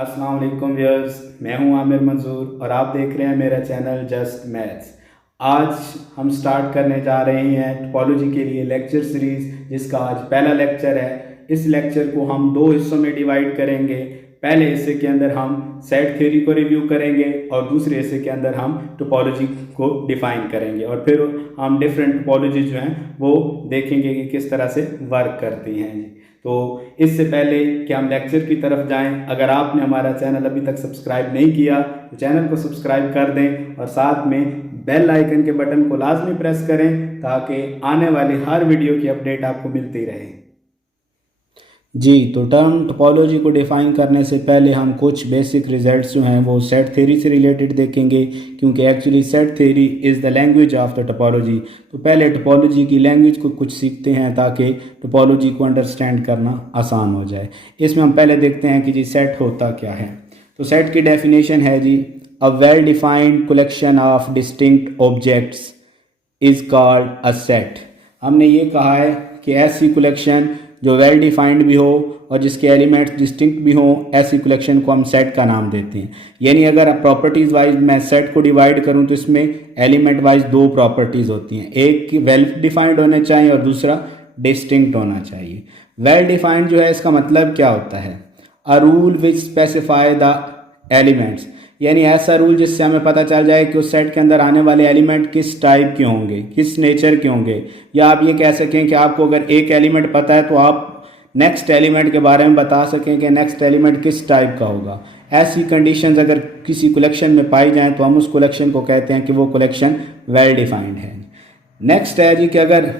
अस्सलाम वालेकुम व्यूअर्स, मैं हूं आमिर मंजूर और आप देख रहे हैं मेरा चैनल जस्ट मैथ्स। आज हम स्टार्ट करने जा रहे हैं टोपोलॉजी के लिए लेक्चर सीरीज़, जिसका आज पहला लेक्चर है। इस लेक्चर को हम दो हिस्सों में डिवाइड करेंगे। पहले हिस्से के अंदर हम सेट थ्योरी को रिव्यू करेंगे और दूसरे हिस्से के अंदर हम टोपोलॉजी को डिफाइन करेंगे और फिर हम डिफरेंट टोपोलॉजी जो हैं वो देखेंगे कि किस तरह से वर्क करती हैं जी। तो इससे पहले कि हम लेक्चर की तरफ जाएं, अगर आपने हमारा चैनल अभी तक सब्सक्राइब नहीं किया तो चैनल को सब्सक्राइब कर दें और साथ में बेल आइकन के बटन को लाजमी प्रेस करें ताकि आने वाली हर वीडियो की अपडेट आपको मिलती रहे जी। तो टर्म टोपोलॉजी को डिफ़ाइन करने से पहले हम कुछ बेसिक रिजल्ट्स जो हैं वो सेट थ्योरी से रिलेटेड देखेंगे, क्योंकि actually set theory is the language of the topology. तो पहले टोपोलॉजी की लैंग्वेज को कुछ सीखते हैं ताकि टोपोलॉजी को अंडरस्टैंड करना आसान हो जाए। इसमें हम पहले देखते हैं कि जी सेट होता क्या है। तो सेट की डेफिनेशन है जी, a well defined collection of distinct objects is called a set. हमने ये कहा है कि ऐसी कलेक्शन जो वेल डिफाइंड भी हो और जिसके एलिमेंट्स डिस्टिंक्ट भी हों, ऐसी कलेक्शन को हम सेट का नाम देते हैं। यानी अगर प्रॉपर्टीज़ वाइज मैं सेट को डिवाइड करूं तो इसमें एलिमेंट वाइज दो प्रॉपर्टीज़ होती हैं, एक वेल डिफाइंड होने चाहिए और दूसरा डिस्टिंक्ट होना चाहिए। वेल डिफाइंड जो है, इसका मतलब क्या होता है? A rule which specify the elements, यानी ऐसा रूल जिससे हमें पता चल जाए कि उस सेट के अंदर आने वाले एलिमेंट किस टाइप के होंगे, किस नेचर के होंगे। या आप ये कह सकें कि आपको अगर एक एलिमेंट पता है तो आप नेक्स्ट एलिमेंट के बारे में बता सकें कि नेक्स्ट एलिमेंट किस टाइप का होगा। ऐसी कंडीशंस अगर किसी कलेक्शन में पाई जाएँ तो हम उस कलेक्शन को कहते हैं कि वो कलेक्शन वेल डिफाइंड है। नेक्स्ट है जी कि अगर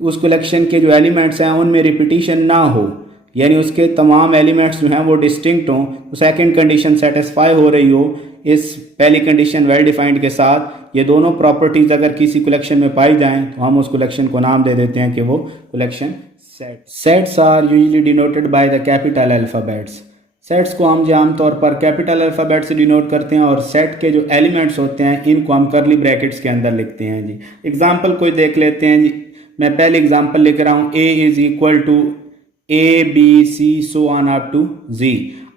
उस कलेक्शन के जो एलिमेंट्स हैं उनमें रिपीटिशन ना हो, यानी उसके तमाम एलिमेंट्स जो हैं वो डिस्टिंक्ट हों, तो सेकंड कंडीशन सेटिस्फाई हो रही हो इस पहली कंडीशन वेल डिफाइंड के साथ। ये दोनों प्रॉपर्टीज़ अगर किसी कलेक्शन में पाई जाएं तो हम उस कलेक्शन को नाम दे देते हैं कि वो collection set. Sets are usually denoted by the capital alphabets. Sets को हम आमतौर पर कैपिटल अल्फ़ाबेट से डिनोट करते हैं और सेट के जो एलिमेंट्स होते हैं इनको हम करली ब्रैकेट्स के अंदर लिखते हैं जी। एग्जाम्पल कोई देख लेते हैं जी। मैं पहले एग्जाम्पल लिख रहा हूँ, A is equal to ABC so on up to Z।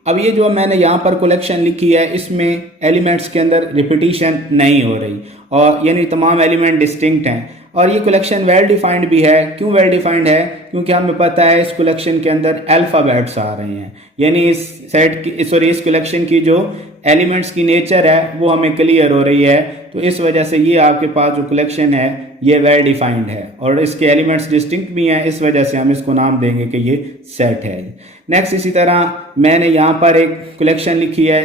अब ये जो मैंने यहाँ पर कलेक्शन लिखी है इसमें एलिमेंट्स के अंदर रिपीटिशन नहीं हो रही और यानी तमाम एलिमेंट डिस्टिंक्ट हैं और ये कलेक्शन वेल डिफाइंड भी है। क्यों वेल डिफाइंड है? क्योंकि हमें पता है इस कलेक्शन के अंदर अल्फ़ाबेट्स आ रहे हैं, यानी इस सेट की इस कलेक्शन की जो एलिमेंट्स की नेचर है वो हमें क्लियर हो रही है। तो इस वजह से ये आपके पास जो कलेक्शन है ये वेल डिफाइंड है और इसके एलिमेंट्स डिस्टिंक्ट भी हैं, इस वजह से हम इसको नाम देंगे कि ये सेट है। नेक्स्ट, इसी तरह मैंने यहाँ पर एक कलेक्शन लिखी है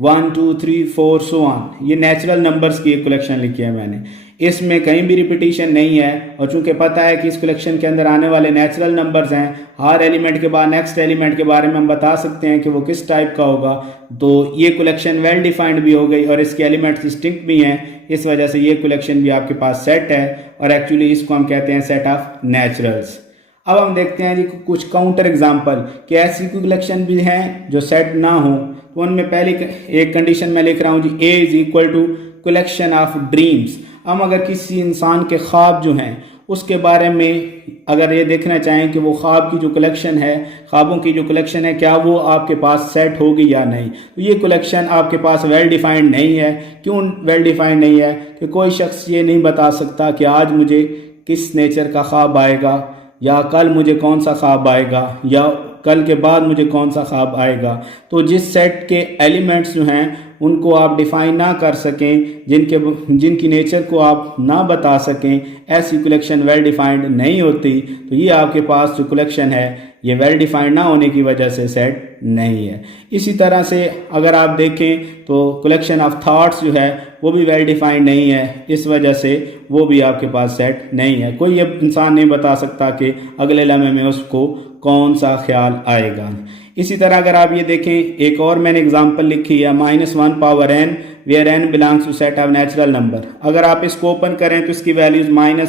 1 2 3 4 सो ऑन। ये नेचुरल नंबर्स की एक कलेक्शन लिखी है मैंने, इसमें कहीं भी रिपीटिशन नहीं है और चूंकि पता है कि इस कलेक्शन के अंदर आने वाले नेचुरल नंबर्स हैं, हर एलिमेंट के बाद नेक्स्ट एलिमेंट के बारे में हम बता सकते हैं कि वो किस टाइप का होगा। तो ये कलेक्शन वेल डिफाइंड भी हो गई और इसके एलिमेंट्स डिस्टिंक्ट भी हैं, इस वजह से ये कलेक्शन भी आपके पास सेट है और एक्चुअली इसको हम कहते हैं सेट ऑफ नेचुरल्स। अब हम देखते हैं जी कुछ काउंटर एग्जाम्पल कि ऐसी कलेक्शन भी हैं जो सेट ना हो। तो उनमें पहली एक कंडीशन मैं लिख रहा हूँ जी, A is equal to collection of dreams. हम अगर किसी इंसान के ख्वाब जो हैं उसके बारे में अगर ये देखना चाहें कि वो ख्वाब की जो कलेक्शन है, ख्वाबों की जो कलेक्शन है, क्या वो आपके पास सेट होगी या नहीं, तो ये कलेक्शन आपके पास वेल डिफाइंड नहीं है। क्यों वेल डिफाइंड नहीं है? कि कोई शख्स ये नहीं बता सकता कि आज मुझे किस नेचर का ख्वाब आएगा या कल मुझे कौन सा ख्वाब आएगा या कल के बाद मुझे कौन सा ख्वाब आएगा। तो जिस सेट के एलिमेंट्स जो हैं उनको आप डिफ़ाइन ना कर सकें, जिनकी नेचर को आप ना बता सकें, ऐसी कलेक्शन वेल डिफाइंड नहीं होती। तो ये आपके पास जो कलेक्शन है ये वेल डिफाइंड ना होने की वजह से सेट नहीं है। इसी तरह से अगर आप देखें तो कलेक्शन ऑफ थॉट्स जो है वो भी वेल डिफाइंड नहीं है, इस वजह से वो भी आपके पास सेट नहीं है। कोई ये इंसान नहीं बता सकता कि अगले लम्हे में उसको कौन सा ख्याल आएगा। इसी तरह अगर आप ये देखें, एक और मैंने एग्जांपल लिखी है -1 power n where n belongs to set of natural number. अगर आप इसको ओपन करें तो इसकी वैल्यूज -1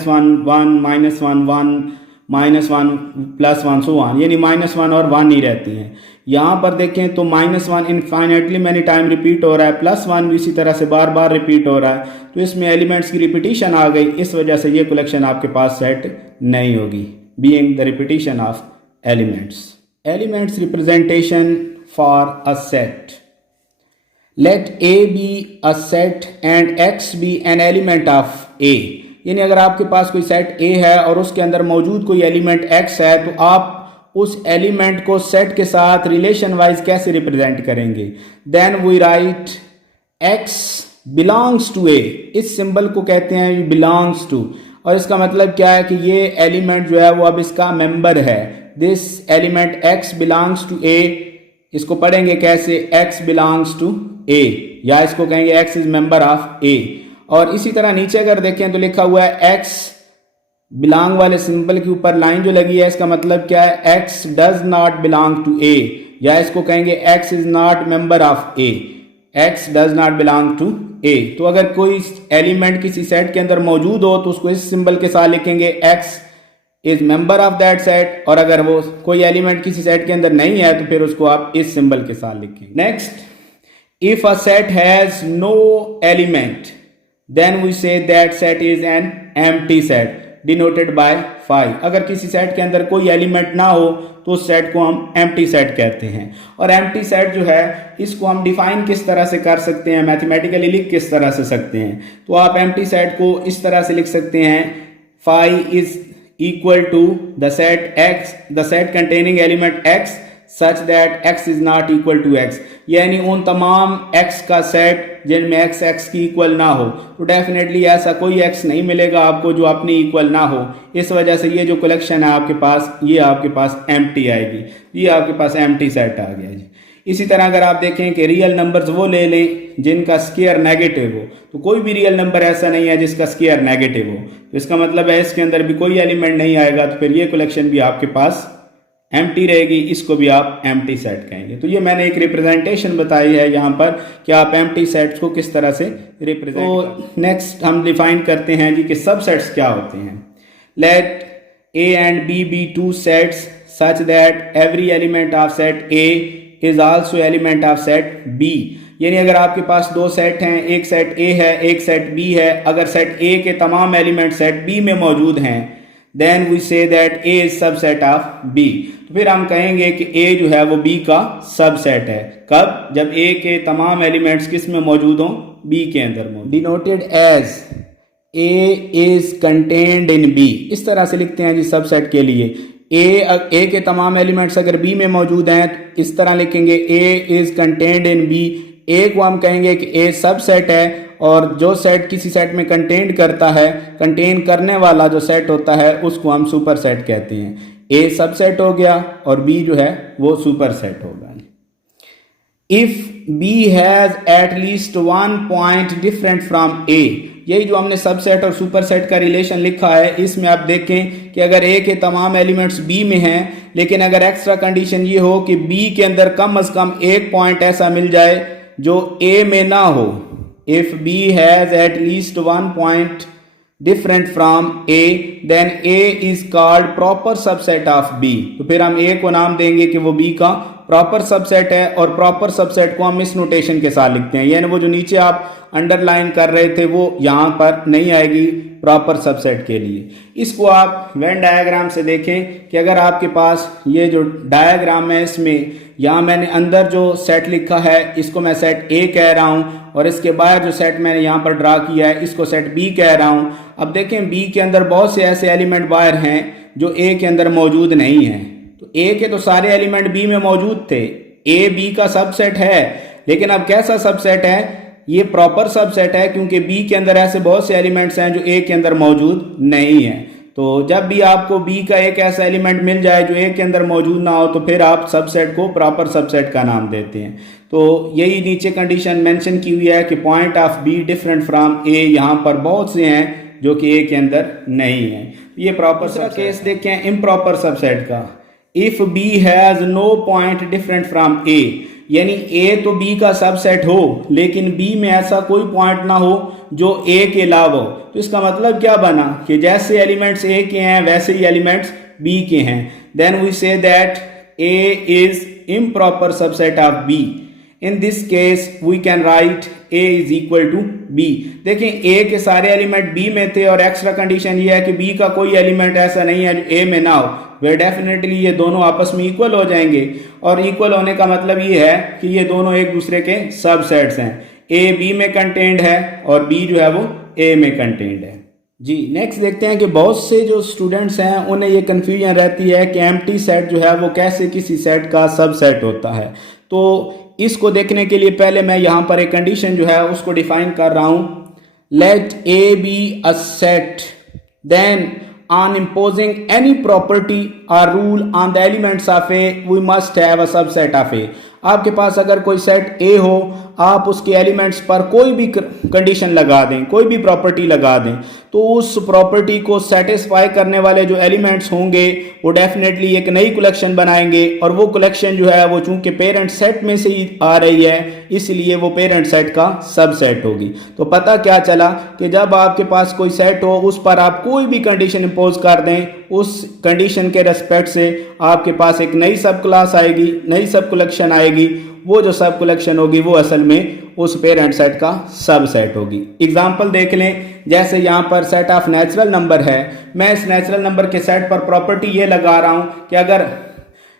1 -1 1 -1 +1 सो ऑन, यानी -1 और 1 ही रहती हैं। यहाँ पर देखें तो -1 इनफाइनेटली मैनी टाइम रिपीट हो रहा है, +1 भी इसी तरह से बार बार रिपीट हो रहा है। तो इसमें एलिमेंट्स की रिपीटिशन आ गई, इस वजह से ये कलेक्शन आपके पास सेट नहीं होगी, being the repetition of elements. Elements representation for a set. Let A be a set and X be an element of A. यानी अगर आपके पास कोई सेट A है और उसके अंदर मौजूद कोई एलिमेंट X है तो आप उस एलिमेंट को सेट के साथ रिलेशन वाइज कैसे रिप्रेजेंट करेंगे? Then we write X belongs to A. इस सिंबल को कहते हैं बिलोंग्स टू, और इसका मतलब क्या है कि ये एलिमेंट जो है वो अब इसका मेंबर है. This element X belongs to A. इसको पढ़ेंगे कैसे? X बिलोंग्स टू A, या इसको कहेंगे X is member of A. और इसी तरह नीचे अगर देखें तो लिखा हुआ है X बिलोंग वाले सिंबल के ऊपर लाइन जो लगी है, इसका मतलब क्या है? X does not belong to A, या इसको कहेंगे X is not member of A. X does not belong to A. तो अगर कोई एलिमेंट किसी सेट के अंदर मौजूद हो तो उसको इस सिंबल के साथ लिखेंगे X is member of that set, और अगर वो कोई एलिमेंट किसी सेट के अंदर नहीं है तो फिर उसको आप इस सिंबल के साथ लिखेंगे. Next, if a set has no element then we say that set is an empty set denoted by 5. अगर किसी सेट के अंदर कोई एलिमेंट ना हो तो उस सेट को हम एम्प्टी सेट कहते हैं. और एम्प्टी सेट जो है इसको हम डिफाइन किस तरह से कर सकते हैं, मैथमेटिकली लिख किस तरह से सकते हैं? तो आप एम्प्टी सेट को इस तरह से लिख सकते हैं, phi is equal to the set containing element X such that X is not equal to X. यानी उन तमाम X का सेट जिनमें X की इक्वल ना हो. तो डेफिनेटली ऐसा कोई X नहीं मिलेगा आपको जो अपनी इक्वल ना हो. इस वजह से ये जो कलेक्शन है आपके पास, ये आपके पास एम्प्टी आएगी. ये आपके पास एम्प्टी सेट आ गया जी. इसी तरह अगर आप देखें कि रियल नंबर्स वो ले लें जिनका स्केयर नेगेटिव हो, तो कोई भी रियल नंबर ऐसा नहीं है जिसका स्केयर नेगेटिव हो. तो इसका मतलब है इसके अंदर भी कोई एलिमेंट नहीं आएगा, तो फिर ये कलेक्शन भी आपके पास एम्प्टी रहेगी. इसको भी आप एम्प्टी सेट कहेंगे. तो ये मैंने एक रिप्रेजेंटेशन बताई है यहाँ पर कि आप एम्प्टी सेट्स को किस तरह से रिप्रेजेंट. तो नेक्स्ट हम डिफाइन करते हैं जी कि सबसेट्स क्या होते हैं. Let A and B be two sets such that every element of set A is also element of set B. यानी अगर आपके पास दो सेट हैं, एक सेट A है एक सेट B है, अगर सेट A के तमाम एलिमेंट सेट B में मौजूद हैं then we say that A is subset of B. तो फिर हम कहेंगे कि A जो है वो B का सबसेट है. कब? जब A के तमाम एलिमेंट्स किस में मौजूद हों? B के अंदर मौजूद. Denoted as A is contained in B. इस तरह से लिखते हैं जी सबसेट के लिए. A के तमाम एलिमेंट्स अगर B में मौजूद हैं तो इस तरह लिखेंगे A is contained in B. A को हम कहेंगे कि A सबसेट है, और जो सेट किसी सेट में कंटेन करता है, कंटेन करने वाला जो सेट होता है उसको हम सुपर सेट कहते हैं. A सबसेट हो गया और B जो है वो सुपर सेट होगा. If B has at least one point different from A. यही जो हमने सबसेट और सुपर सेट का रिलेशन लिखा है, इसमें आप देखें कि अगर A के तमाम एलिमेंट्स B में हैं, लेकिन अगर एक्स्ट्रा कंडीशन ये हो कि B के अंदर कम से कम एक पॉइंट ऐसा मिल जाए जो A में ना हो. If B has at least one point different from A then A is called proper subset of B. तो फिर हम A को नाम देंगे कि वो B का प्रॉपर सबसेट है, और प्रॉपर सबसेट को हम इस नोटेशन के साथ लिखते हैं. यानी वो जो नीचे आप अंडरलाइन कर रहे थे वो यहाँ पर नहीं आएगी प्रॉपर सबसेट के लिए. इसको आप वेन डायग्राम से देखें कि अगर आपके पास ये जो डायग्राम है इसमें यहाँ मैंने अंदर जो सेट लिखा है इसको मैं सेट A कह रहा हूँ, और इसके बाहर जो सेट मैंने यहाँ पर ड्रा किया है इसको सेट B कह रहा हूँ. अब देखें B के अंदर बहुत से ऐसे एलिमेंट बाहर हैं जो A के अंदर मौजूद नहीं हैं. तो A के तो सारे एलिमेंट B में मौजूद थे. A B का सबसेट है, लेकिन अब कैसा सबसेट है? ये प्रॉपर सबसेट है, क्योंकि B के अंदर ऐसे बहुत से एलिमेंट्स हैं जो A के अंदर मौजूद नहीं है. तो जब भी आपको B का एक ऐसा एलिमेंट मिल जाए जो A के अंदर मौजूद ना हो तो फिर आप सबसेट को प्रॉपर सबसेट का नाम देते हैं. तो यही नीचे कंडीशन मेंशन की हुई है कि point of B different from A. यहाँ पर बहुत से हैं जो कि A के अंदर नहीं है. ये प्रॉपर केस देखें इम्प्रॉपर सबसेट का. If B has no point different from A, यानी A तो B का सबसेट हो लेकिन B में ऐसा कोई पॉइंट ना हो जो A के अलावा हो. तो इसका मतलब क्या बना कि जैसे एलिमेंट्स A के हैं वैसे ही एलिमेंट्स B के हैं. Then we say that A is improper subset of B. In this case we can write a is equal to b। देखें a के सारे एलिमेंट b में थे और एक्स्ट्रा कंडीशन ये है कि b का कोई एलिमेंट ऐसा नहीं है जो a में ना हो, वे डेफिनेटली ये दोनों आपस में इक्वल हो जाएंगे। और इक्वल होने का मतलब ये है कि ये दोनों एक दूसरे के सबसेट्स हैं, a b में कंटेंड है और b जो है वो a में कंटेंड है। जी नेक्स्ट देखते हैं कि बहुत से जो स्टूडेंट्स हैं उन्हें ये कन्फ्यूजन रहती है कि एम्प्टी सेट जो है वो कैसे किसी सेट का सबसेट होता है। तो इसको देखने के लिए पहले मैं यहाँ पर एक कंडीशन जो है उसको डिफाइन कर रहा हूँ। Let A B a set then on imposing any property or rule on the elements of A we must have a subset of A। आपके पास अगर कोई सेट A हो, आप उसके एलिमेंट्स पर कोई भी कंडीशन लगा दें, कोई भी प्रॉपर्टी लगा दें, तो उस प्रॉपर्टी को सेटिस्फाई करने वाले जो एलिमेंट्स होंगे वो डेफिनेटली एक नई कलेक्शन बनाएंगे। और वो कलेक्शन जो है वो चूंकि पेरेंट सेट में से ही आ रही है इसलिए वो पेरेंट सेट का सबसेट होगी। तो पता क्या चला कि जब आपके पास कोई सेट हो उस पर आप कोई भी कंडीशन इंपोज कर दें, उस कंडीशन के रेस्पेक्ट से आपके पास एक नई सब क्लास आएगी, नई सब कलेक्शन आएगी। वो जो सब कलेक्शन होगी वो असल में उस पेरेंट सेट का सबसेट होगी। एग्जांपल देख लें, जैसे यहाँ पर सेट ऑफ नेचुरल नंबर है, मैं इस नेचुरल नंबर के सेट पर प्रॉपर्टी ये लगा रहा हूँ कि अगर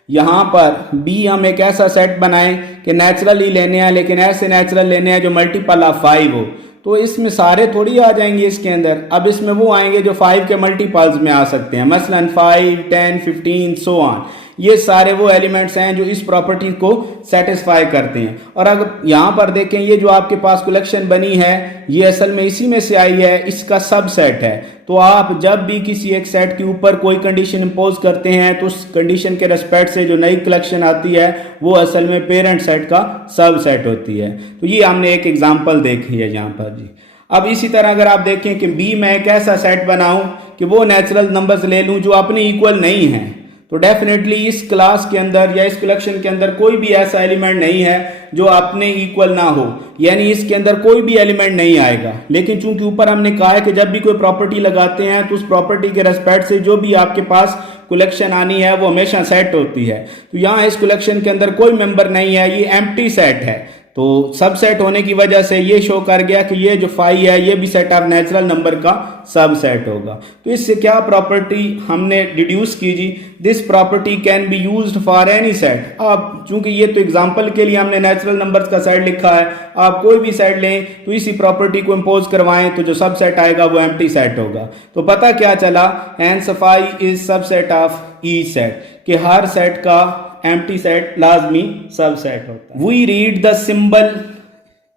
यहाँ पर b हम एक ऐसा सेट बनाएं कि नेचुरल ही लेने हैं, लेकिन ऐसे नेचुरल लेने हैं जो मल्टीपल ऑफ 5 हो, तो इसमें सारे थोड़ी आ जाएंगे इसके अंदर। अब इसमें वो आएंगे जो 5 के मल्टीपल्स में आ सकते हैं, मसलन 5, 10, 15 सो ऑन। ये सारे वो एलिमेंट्स हैं जो इस प्रॉपर्टी को सेटिस्फाई करते हैं। और अगर यहाँ पर देखें, ये जो आपके पास कलेक्शन बनी है ये असल में इसी में से आई है, इसका सबसेट है। तो आप जब भी किसी एक सेट के ऊपर कोई कंडीशन इंपोज करते हैं तो उस कंडीशन के रेस्पेक्ट से जो नई कलेक्शन आती है वो असल में पेरेंट सेट का सबसेट होती है। तो ये हमने एक एग्जांपल देखी है यहाँ पर जी। अब इसी तरह अगर आप देखें कि बी मैं एक ऐसा सेट बनाऊं कि वो नेचुरल नंबर्स ले लूं जो अपने इक्वल नहीं है, तो डेफिनेटली इस क्लास के अंदर या इस कलेक्शन के अंदर कोई भी ऐसा एलिमेंट नहीं है जो अपने इक्वल ना हो, यानी इसके अंदर कोई भी एलिमेंट नहीं आएगा। लेकिन चूंकि ऊपर हमने कहा है कि जब भी कोई प्रॉपर्टी लगाते हैं तो उस प्रॉपर्टी के रेस्पेक्ट से जो भी आपके पास कलेक्शन आनी है वो हमेशा सेट होती है। तो यहाँ इस कलेक्शन के अंदर कोई मेंबर नहीं है, ये एम्प्टी सेट है। तो सबसेट होने की वजह से ये शो कर गया कि ये जो 5 है ये भी सेट ऑफ नेचुरल नंबर का सबसेट होगा। तो इससे क्या प्रॉपर्टी हमने डिड्यूस की जी, this property can be used for any set. अब चूंकि ये तो एग्जांपल के लिए हमने नेचुरल नंबर्स का सेट लिखा है, आप कोई भी सेट लें तो इसी प्रॉपर्टी को इंपोज करवाएं तो जो सबसेट आएगा वो एम्प्टी सेट होगा। तो पता क्या चला, hence phi is subset of each set, कि हर सेट का एम्प्टी सेट लाजमी सबसेट होता है। वी रीड द सिंबल,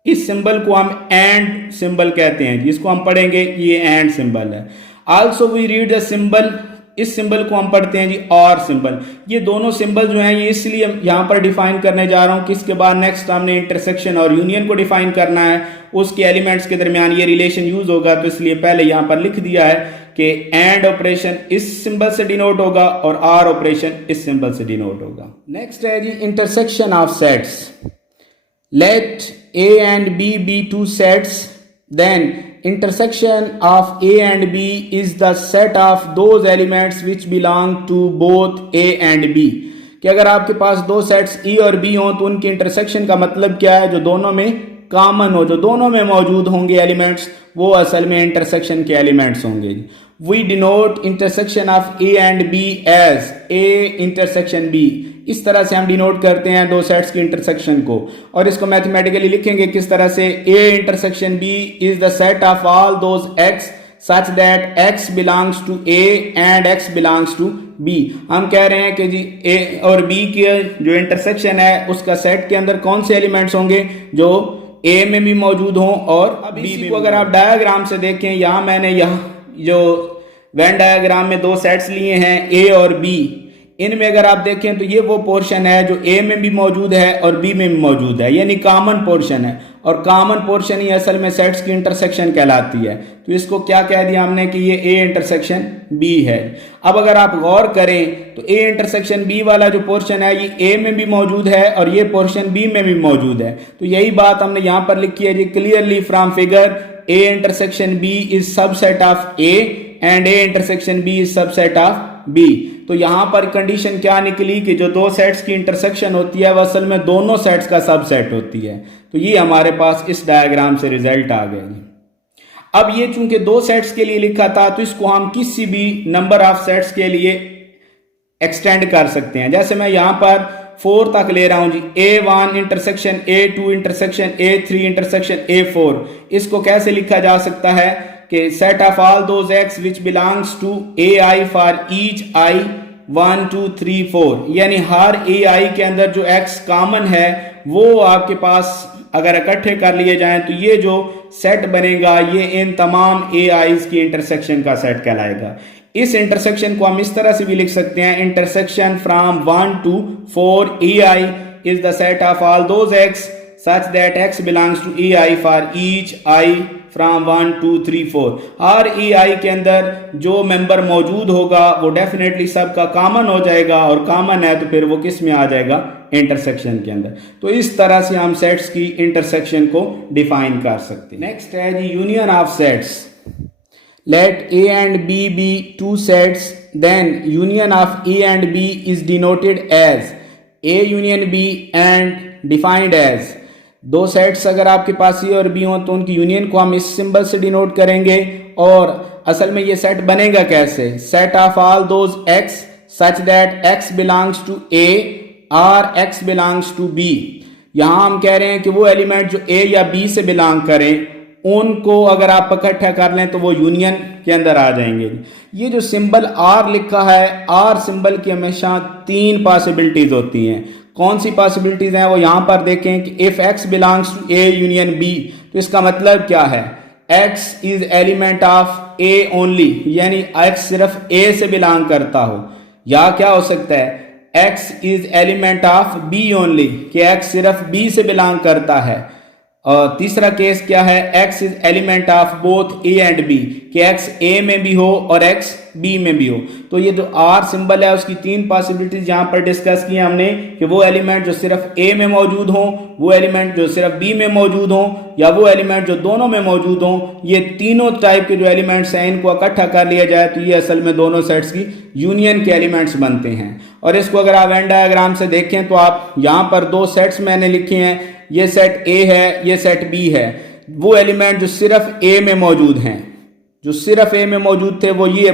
इस सिंबल को हम एंड सिंबल कहते हैं जिसको हम पढ़ेंगे ये एंड सिंबल है। Also we read the symbol, इस सिंबल को हम पढ़ते हैं जी और सिंबल। ये दोनों सिंबल जो हैं ये इसलिए यहाँ पर डिफाइन करने जा रहा हूँ कि इसके बाद नेक्स्ट हमने इंटरसेक्शन और यूनियन को डिफाइन करना है, उसके एलिमेंट्स के दरमियान ये रिलेशन यूज होगा, तो इसलिए पहले यहाँ पर लिख दिया है कि एंड ऑपरेशन इस सिंबल से डिनोट होगा और आर ऑपरेशन इस सिंबल से डिनोट होगा। नेक्स्ट है जी intersection of sets. Let A and B be two sets, then intersection of A and B is the set of those elements which belong to both A and B। कि अगर आपके पास दो sets E और B हों तो उनकी intersection का मतलब क्या है, जो दोनों में कॉमन हो, जो दोनों में मौजूद होंगे एलिमेंट्स वो असल में इंटरसेक्शन के एलिमेंट्स होंगे। We denote intersection of A and B as A intersection B। इस तरह से हम डिनोट करते हैं दो सेट्स की इंटरसेक्शन को, और इसको मैथमेटिकली लिखेंगे किस तरह से, A intersection B is the set of all those X such that X belongs to A and X belongs to B। हम कह रहे हैं कि जी A और B की जो इंटरसेक्शन है उसका सेट के अंदर कौन से एलिमेंट्स होंगे जो A में भी मौजूद हों और B में। को अगर आप डायग्राम से देखें, यहाँ मैंने यहाँ जो वेन डायग्राम में दो सेट्स लिए हैं A और B, इनमें अगर आप देखें तो ये वो पोर्शन है जो A में भी मौजूद है और B में भी मौजूद है, यानी कॉमन पोर्शन है, और कॉमन पोर्शन ही असल में सेट्स की इंटरसेक्शन कहलाती है। तो इसको क्या कह दिया हमने कि ये A इंटरसेक्शन B है। अब अगर आप गौर करें तो A इंटरसेक्शन B वाला जो पोर्शन है ये A में भी मौजूद है और ये पोर्शन B में भी मौजूद है। तो यही बात हमने यहाँ पर लिखी है जी, clearly from figure A intersection B is subset of A and A intersection B is subset of B. तो यहां पर कंडीशन क्या निकली कि जो दो सेट्स की इंटरसेक्शन होती है वह असल में दोनों सेट्स का सबसेट होती है। तो ये हमारे पास इस डायग्राम से रिजल्ट आ गया। अब ये चूंकि दो सेट्स के लिए लिखा था तो इसको हम किसी भी नंबर ऑफ सेट्स के लिए एक्सटेंड कर सकते हैं। जैसे मैं यहां पर 4 तक ले रहा हूं जी, A1 intersection A2 intersection A3 intersection A4। इसको कैसे लिखा जा सकता है कि set of all those X which belongs to AI for each I 1 2 3 4, यानी हर AI के अंदर जो x कॉमन है वो आपके पास अगर इकट्ठे कर लिए जाएं तो ये जो सेट बनेगा ये इन तमाम AIs की इंटरसेक्शन का सेट कहलाएगा। इस इंटरसेक्शन को हम इस तरह से भी लिख सकते हैं, intersection from 1 to 4 AI is the set of all those x such that x belongs to AI for each I from 1 2 3 4। Her AI के अंदर जो मेंबर मौजूद होगा वो डेफिनेटली सबका कॉमन हो जाएगा, और कॉमन है तो फिर वो किस में आ जाएगा, इंटरसेक्शन के अंदर। तो इस तरह से हम सेट्स की इंटरसेक्शन को डिफाइन कर सकते हैं। नेक्स्ट है जी union of sets. Let A and B be two sets, then union of A and B is denoted as A union B and defined as। दो सेट्स अगर आपके पास A और B हो तो उनकी यूनियन को हम इस सिंबल से डिनोट करेंगे। और असल में ये सेट बनेगा कैसे, set of all those x such that x belongs to A और x बिलोंग्स टू B। यहां हम कह रहे हैं कि वो एलिमेंट जो A या B से बिलोंग करें उनको अगर आप इकट्ठा कर लें तो वो यूनियन के अंदर आ जाएंगे। ये जो सिंबल R लिखा है, R सिंबल की हमेशा 3 पॉसिबिलिटीज होती हैं। कौन सी पॉसिबिलिटीज हैं वो यहां पर देखें कि if x belongs to A union B, तो इसका मतलब क्या है, x is element of A only, यानी x सिर्फ A से बिलोंग करता हो। या क्या हो सकता है, x is element of B only, कि x सिर्फ B से बिलोंग करता है। और तीसरा केस क्या है, x is element of both A and B, कि x A में भी हो और x B में भी हो। तो ये जो R सिंबल है उसकी 3 पॉसिबिलिटीज यहाँ पर डिस्कस की हमने, कि वो एलिमेंट जो सिर्फ A में मौजूद हो, वो एलिमेंट जो सिर्फ B में मौजूद हो, या वो एलिमेंट जो दोनों में मौजूद हो। ये तीनों टाइप के जो एलिमेंट्स हैं इनको इकट्ठा कर लिया जाए तो ये असल में दोनों सेट्स की यूनियन के एलिमेंट्स बनते हैं। और इसको अगर आप वेन डायग्राम से देखें तो आप यहाँ पर 2 सेट्स मैंने लिखे हैं, ये सेट A है, ये सेट B है। वो एलिमेंट जो सिर्फ A में मौजूद हैं, जो सिर्फ A में मौजूद थे वो ये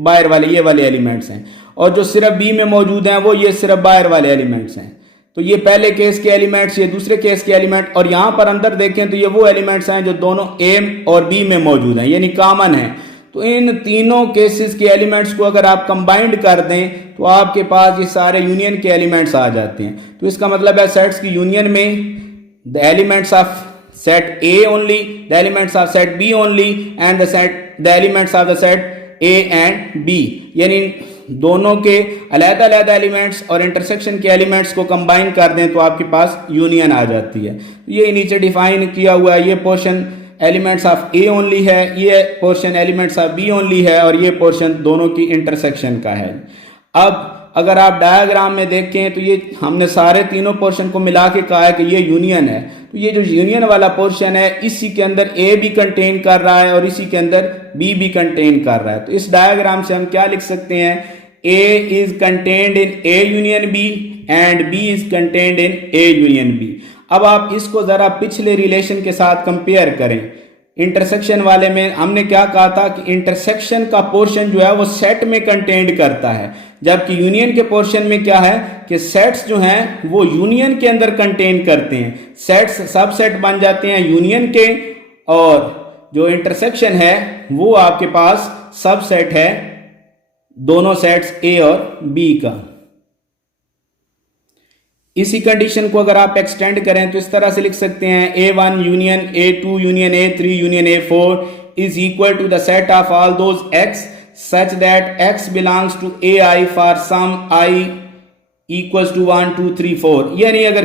बाहर वाले, ये वाले एलिमेंट्स हैं, और जो सिर्फ B में मौजूद हैं वो ये सिर्फ बाहर वाले एलिमेंट्स हैं। तो ये पहले केस के एलिमेंट्स, ये दूसरे केस के एलिमेंट, और यहां पर अंदर देखें तो ये वो एलिमेंट्स हैं जो दोनों A और B में मौजूद हैं, यानी कॉमन है। तो इन तीनों केसेस के एलिमेंट्स को अगर आप कंबाइंड कर दें तो आपके पास ये सारे यूनियन के एलिमेंट्स आ जाते हैं। तो इसका मतलब है सेट्स की यूनियन में the elements of set A only, the elements of set B only and the elements of the set A and B, यानी दोनों के अलग-अलग एलिमेंट्स और इंटरसेक्शन के एलिमेंट्स को कंबाइन कर दें तो आपके पास यूनियन आ जाती है। ये नीचे डिफाइन किया हुआ है, ये portion elements of A only है, ये portion elements of B only है, और ये पोर्शन दोनों की इंटरसेक्शन का है। अब अगर आप डायग्राम में देखें तो ये हमने सारे तीनों पोर्शन को मिला के कहा है कि ये यूनियन है। तो ये जो यूनियन वाला पोर्शन है इसी के अंदर A भी कंटेन कर रहा है और इसी के अंदर B भी कंटेन कर रहा है। तो इस डायग्राम से हम क्या लिख सकते हैं, A is contained in A union B and B is contained in A union B। अब आप इसको जरा पिछले रिलेशन के साथ कंपेयर करें। इंटरसेक्शन वाले में हमने क्या कहा था कि इंटरसेक्शन का पोर्शन जो है वो सेट में कंटेन्ड करता है, जबकि यूनियन के पोर्शन में क्या है कि सेट्स जो हैं वो यूनियन के अंदर कंटेन करते हैं। सेट्स सबसेट बन जाते हैं यूनियन के, और जो इंटरसेक्शन है वो आपके पास सबसेट है दोनों सेट्स A और B का। इसी कंडीशन को अगर आप एक्सटेंड करें तो इस तरह से लिख सकते हैं, A1 union A2 union A3 union A4 is equal to the set of all those x such that x belongs to AI for some I equals to 1 2 3 4। यानी अगर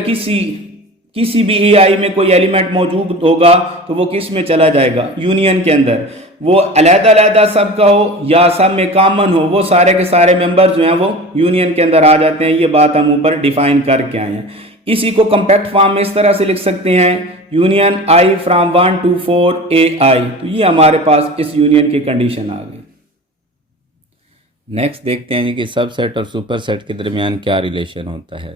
किसी भी AI में कोई एलिमेंट मौजूद होगा तो वो किस में चला जाएगा, यूनियन के अंदर। वो अलग-अलग सब का हो या सब में कॉमन हो, वो सारे के सारे मेंबर जो हैं वो यूनियन के अंदर आ जाते हैं। ये बात हम ऊपर डिफाइन करके आए हैं। इसी को कॉम्पैक्ट फॉर्म में इस तरह से लिख सकते हैं, union I from 1 to 4 AI। तो ये हमारे पास इस यूनियन की कंडीशन आ गई। नेक्स्ट देखते हैं जी कि सबसेट और सुपरसेट के दरमियान क्या रिलेशन होता है।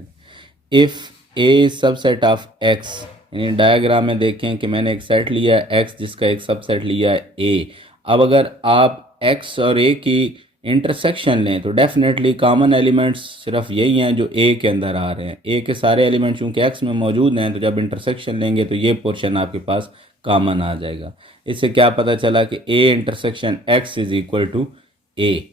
If A subset of x, यानी डायग्राम में देखें कि मैंने एक सेट लिया है एक्स जिसका एक सबसेट लिया है ए। अब अगर आप एक्स और ए की इंटरसेक्शन लें तो डेफिनेटली कॉमन एलिमेंट्स सिर्फ यही हैं जो ए के अंदर आ रहे हैं। ए के सारे एलिमेंट चूँकि एक्स में मौजूद हैं तो जब इंटरसेक्शन लेंगे तो ये पोर्शन आपके पास कॉमन आ जाएगा। इससे क्या पता चला कि A intersection X is equal to A.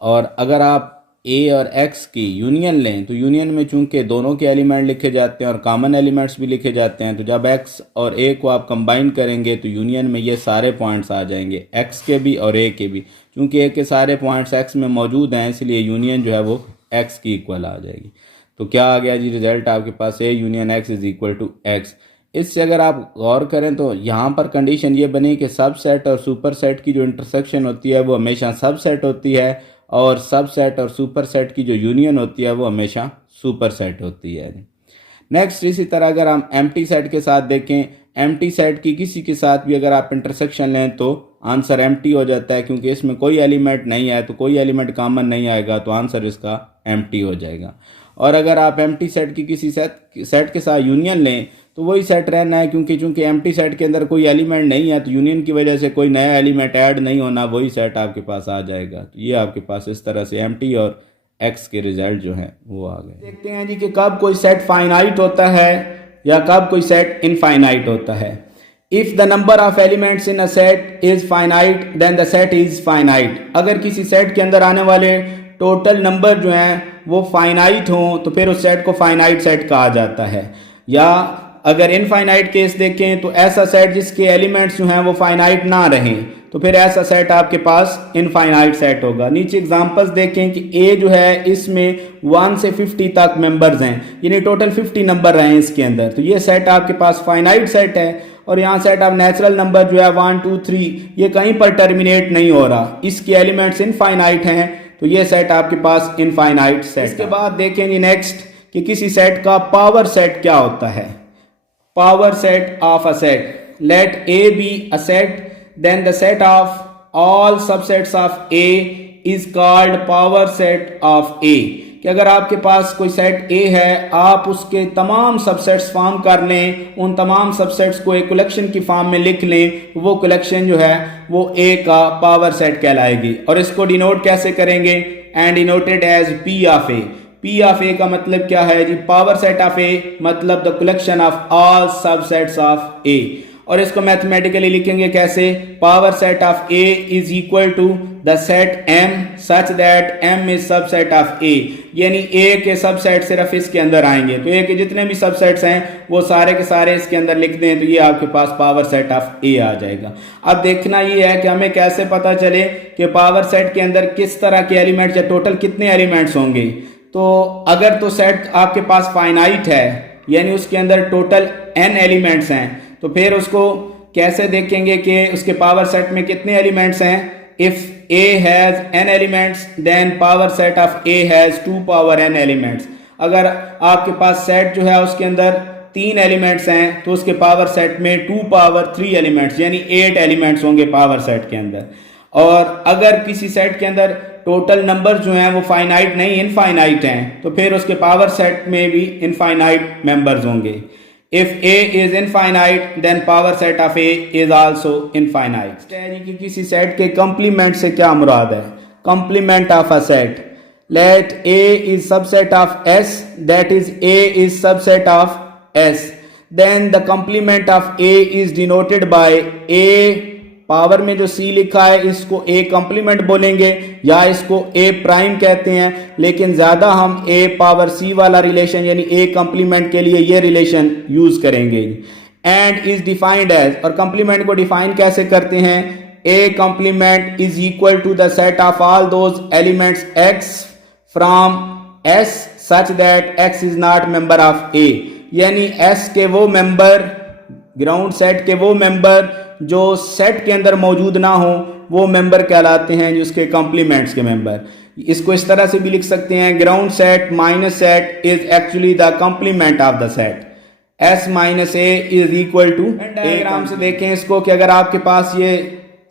और अगर आप ए और एक्स की यूनियन लें तो यूनियन में चूंकि दोनों के एलिमेंट लिखे जाते हैं और कॉमन एलिमेंट्स भी लिखे जाते हैं, तो जब एक्स और ए को आप कंबाइन करेंगे तो यूनियन में ये सारे पॉइंट्स आ जाएंगे, एक्स के भी और ए के भी। चूंकि ए के सारे पॉइंट्स एक्स में मौजूद हैं इसलिए यूनियन जो है वो एक्स की इक्वल आ जाएगी। तो क्या आ गया जी रिजल्ट आपके पास, A union X is equal to X. इससे अगर आप गौर करें तो यहाँ पर कंडीशन ये बनी कि सबसेट और सुपरसेट की जो इंटरसेक्शन होती है वो हमेशा सबसेट होती है और सबसेट और सुपरसेट की जो यूनियन होती है वो हमेशा सुपरसेट होती है। नेक्स्ट इसी तरह अगर हम एम्प्टी सेट के साथ देखें, एम्प्टी सेट की किसी के साथ भी अगर आप इंटरसेक्शन लें तो आंसर एम्प्टी हो जाता है, क्योंकि इसमें कोई एलिमेंट नहीं है तो कोई एलिमेंट कॉमन नहीं आएगा तो आंसर इसका एम्प्टी हो जाएगा। और अगर आप एम्प्टी सेट की किसी सेट के साथ यूनियन लें तो वही सेट रहना है, क्योंकि चूंकि एम्प्टी सेट के अंदर कोई एलिमेंट नहीं है तो यूनियन की वजह से कोई नया एलिमेंट ऐड नहीं होना, वही सेट आपके पास आ जाएगा। तो ये आपके पास इस तरह से एम्प्टी और एक्स के रिजल्ट जो हैं वो आ गए। देखते हैं जी कि कब कोई सेट फाइनाइट होता है या कब कोई सेट इनफाइनाइट होता है। If the number of elements in a set is finite then the set is finite. अगर किसी सेट के अंदर आने वाले टोटल नंबर जो हैं वो फाइनाइट हों तो फिर उस सेट को फाइनाइट सेट कहा जाता है। या अगर इनफाइनाइट केस देखें तो ऐसा सेट जिसके एलिमेंट्स जो हैं वो फाइनाइट ना रहें तो फिर ऐसा सेट आपके पास इनफाइनाइट सेट होगा। नीचे एग्जांपल्स देखें कि ए जो है इसमें 1 से 50 तक मेंबर्स हैं, यानी टोटल 50 नंबर रहे हैं इसके अंदर, तो ये सेट आपके पास फाइनाइट सेट है। और यहाँ सेट ऑफ नेचुरल नंबर जो है 1 2 3 ये कहीं पर टर्मिनेट नहीं हो रहा, इसके एलिमेंट्स इनफाइनाइट हैं तो ये सेट आपके पास इनफाइनाइट सेट। इसके बाद देखेंगे नेक्स्ट कि किसी सेट का पावर सेट क्या होता है। Power set of a set. Let A be a set, then the set of all subsets of A is called power set of A. कि अगर आपके पास कोई सेट A है, आप उसके तमाम सबसेट्स फॉर्म कर लें, उन तमाम सबसेट्स को एक कलेक्शन की फॉर्म में लिख लें, वो कलेक्शन जो है वो A का पावर सेट कहलाएगी। और इसको डिनोट कैसे करेंगे, and denoted as P of A। P of A का मतलब क्या है जी, पावर सेट ऑफ ए मतलब the collection of all subsets of A. और इसको मैथमेटिकली लिखेंगे कैसे, power set of A is equal to the set M such that M is subset of A, यानी ए के सबसेट सिर्फ इसके अंदर आएंगे, तो ए के जितने भी सबसेट्स हैं वो सारे के सारे इसके अंदर लिख दें तो ये आपके पास पावर सेट ऑफ ए आ जाएगा। अब देखना ये है कि हमें कैसे पता चले कि पावर सेट के अंदर किस तरह के एलिमेंट्स या टोटल कितने एलिमेंट्स होंगे। तो अगर तो सेट आपके पास फाइनाइट है यानी उसके अंदर टोटल n एलिमेंट्स हैं, तो फिर उसको कैसे देखेंगे कि उसके पावर सेट में कितने एलिमेंट्स हैं। If A has n elements then power set of A has 2 power n elements. अगर आपके पास सेट जो है उसके अंदर 3 एलिमेंट्स हैं तो उसके पावर सेट में 2 पावर 3 एलिमेंट्स यानी 8 एलिमेंट्स होंगे पावर सेट के अंदर। और अगर किसी सेट के अंदर टोटल नंबर जो हैं वो फाइनाइट नहीं इनफाइनाइट हैं तो फिर उसके पावर सेट में भी इनफाइनाइट मेंबर्स होंगे। If A is infinite then power set of A is also infinite. कि किसी सेट के कंप्लीमेंट से क्या मुराद है, complement of a set. Let A is subset of S, that is A is subset of S, then the complement of A is denoted by A। Power में जो C लिखा है इसको A कंप्लीमेंट बोलेंगे या इसको A प्राइम कहते हैं, लेकिन ज्यादा हम A पावर C वाला रिलेशन यानी A कंप्लीमेंट के लिए ये रिलेशन यूज करेंगे। एंड इज डिफाइंड एज, और कंप्लीमेंट को डिफाइन कैसे करते हैं, A complement is equal to the set of all those elements X from S such that X is not member of A, यानी S के वो member, ground set के वो मेंबर जो सेट के अंदर मौजूद ना हो वो मेंबर कहलाते हैं जिसके कंप्लीमेंट्स के मेंबर। इसको इस तरह से भी लिख सकते हैं, ground set minus set is actually the complement of the set, S minus A is equal to. Diagram से देखें इसको कि अगर आपके पास ये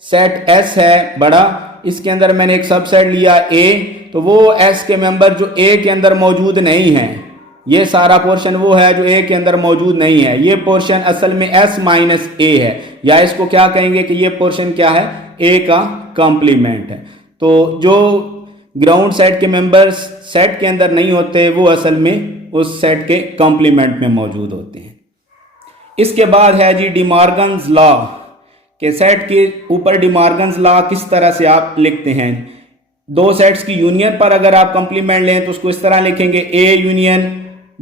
सेट S है बड़ा इसके अंदर मैंने एक सबसेट लिया ए, तो वो एस के मेंबर जो ए के अंदर मौजूद नहीं है, ये सारा पोर्शन वो है जो ए के अंदर मौजूद नहीं है। ये पोर्शन असल में एस माइनस ए है, या इसको क्या कहेंगे कि ये पोर्शन क्या है, ए का कॉम्प्लीमेंट है। तो जो ग्राउंड सेट के मेंबर्स सेट के अंदर नहीं होते वो असल में उस सेट के कॉम्प्लीमेंट में मौजूद होते हैं। इसके बाद है जी डिमॉर्गन्स लॉ, के सेट के ऊपर डिमॉर्गन्स लॉ किस तरह से आप लिखते हैं। दो सेट्स की यूनियन पर अगर आप कॉम्प्लीमेंट लें तो उसको इस तरह लिखेंगे, A union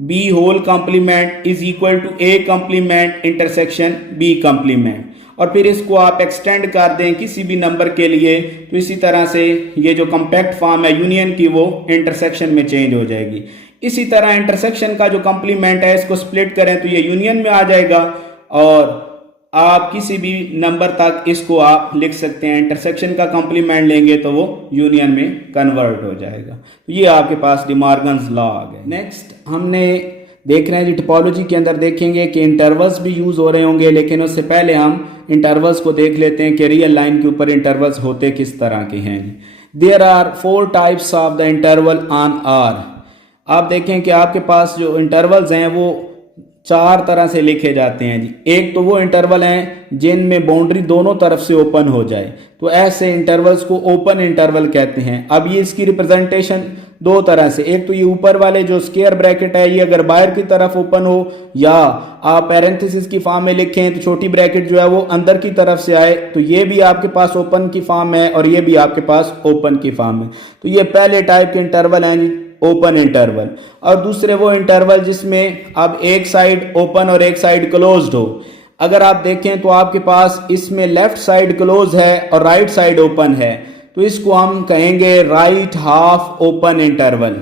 B whole complement is equal to A complement intersection B complement. और फिर इसको आप एक्सटेंड कर दें किसी भी नंबर के लिए, तो इसी तरह से ये जो कॉम्पैक्ट फॉर्म है यूनियन की वो इंटरसेक्शन में चेंज हो जाएगी। इसी तरह इंटरसेक्शन का जो कॉम्प्लीमेंट है इसको स्प्लिट करें तो ये यूनियन में आ जाएगा, और आप किसी भी नंबर तक इसको आप लिख सकते हैं। इंटरसेक्शन का कॉम्प्लीमेंट लेंगे तो वो यूनियन में कन्वर्ट हो जाएगा। तो ये आपके पास डिमॉर्गन्स लॉ आ गए। नेक्स्ट हमने देख रहे हैं जी टोपोलॉजी के अंदर देखेंगे कि इंटरवल्स भी यूज हो रहे होंगे, लेकिन उससे पहले हम इंटरवल्स को देख लेते हैं कि रियल लाइन के ऊपर इंटरवल्स होते किस तरह के हैं। There are 4 types of the interval on R. आप देखें कि आपके पास जो इंटरवल्स हैं वो 4 तरह से लिखे जाते हैं जी। एक तो वो इंटरवल हैं जिनमें बाउंड्री दोनों तरफ से ओपन हो जाए, तो ऐसे इंटरवल्स को ओपन इंटरवल कहते हैं। अब ये इसकी रिप्रेजेंटेशन 2 तरह से, एक तो ये ऊपर वाले जो स्क्वायर ब्रैकेट है ये अगर बाहर की तरफ ओपन हो, या आप पैरेंथेसिस की फॉर्म में लिखें तो छोटी ब्रैकेट जो है वो अंदर की तरफ से आए, तो ये भी आपके पास ओपन की फॉर्म है और ये भी आपके पास ओपन की फॉर्म है। तो ये पहले टाइप के इंटरवल हैं जी, ओपन इंटरवल। और दूसरे वो इंटरवल जिसमें अब एक साइड ओपन और एक साइड क्लोज्ड हो। अगर आप देखें तो आपके पास इसमें लेफ्ट साइड क्लोज है और राइट साइड ओपन है, तो इसको हम कहेंगे right half open interval.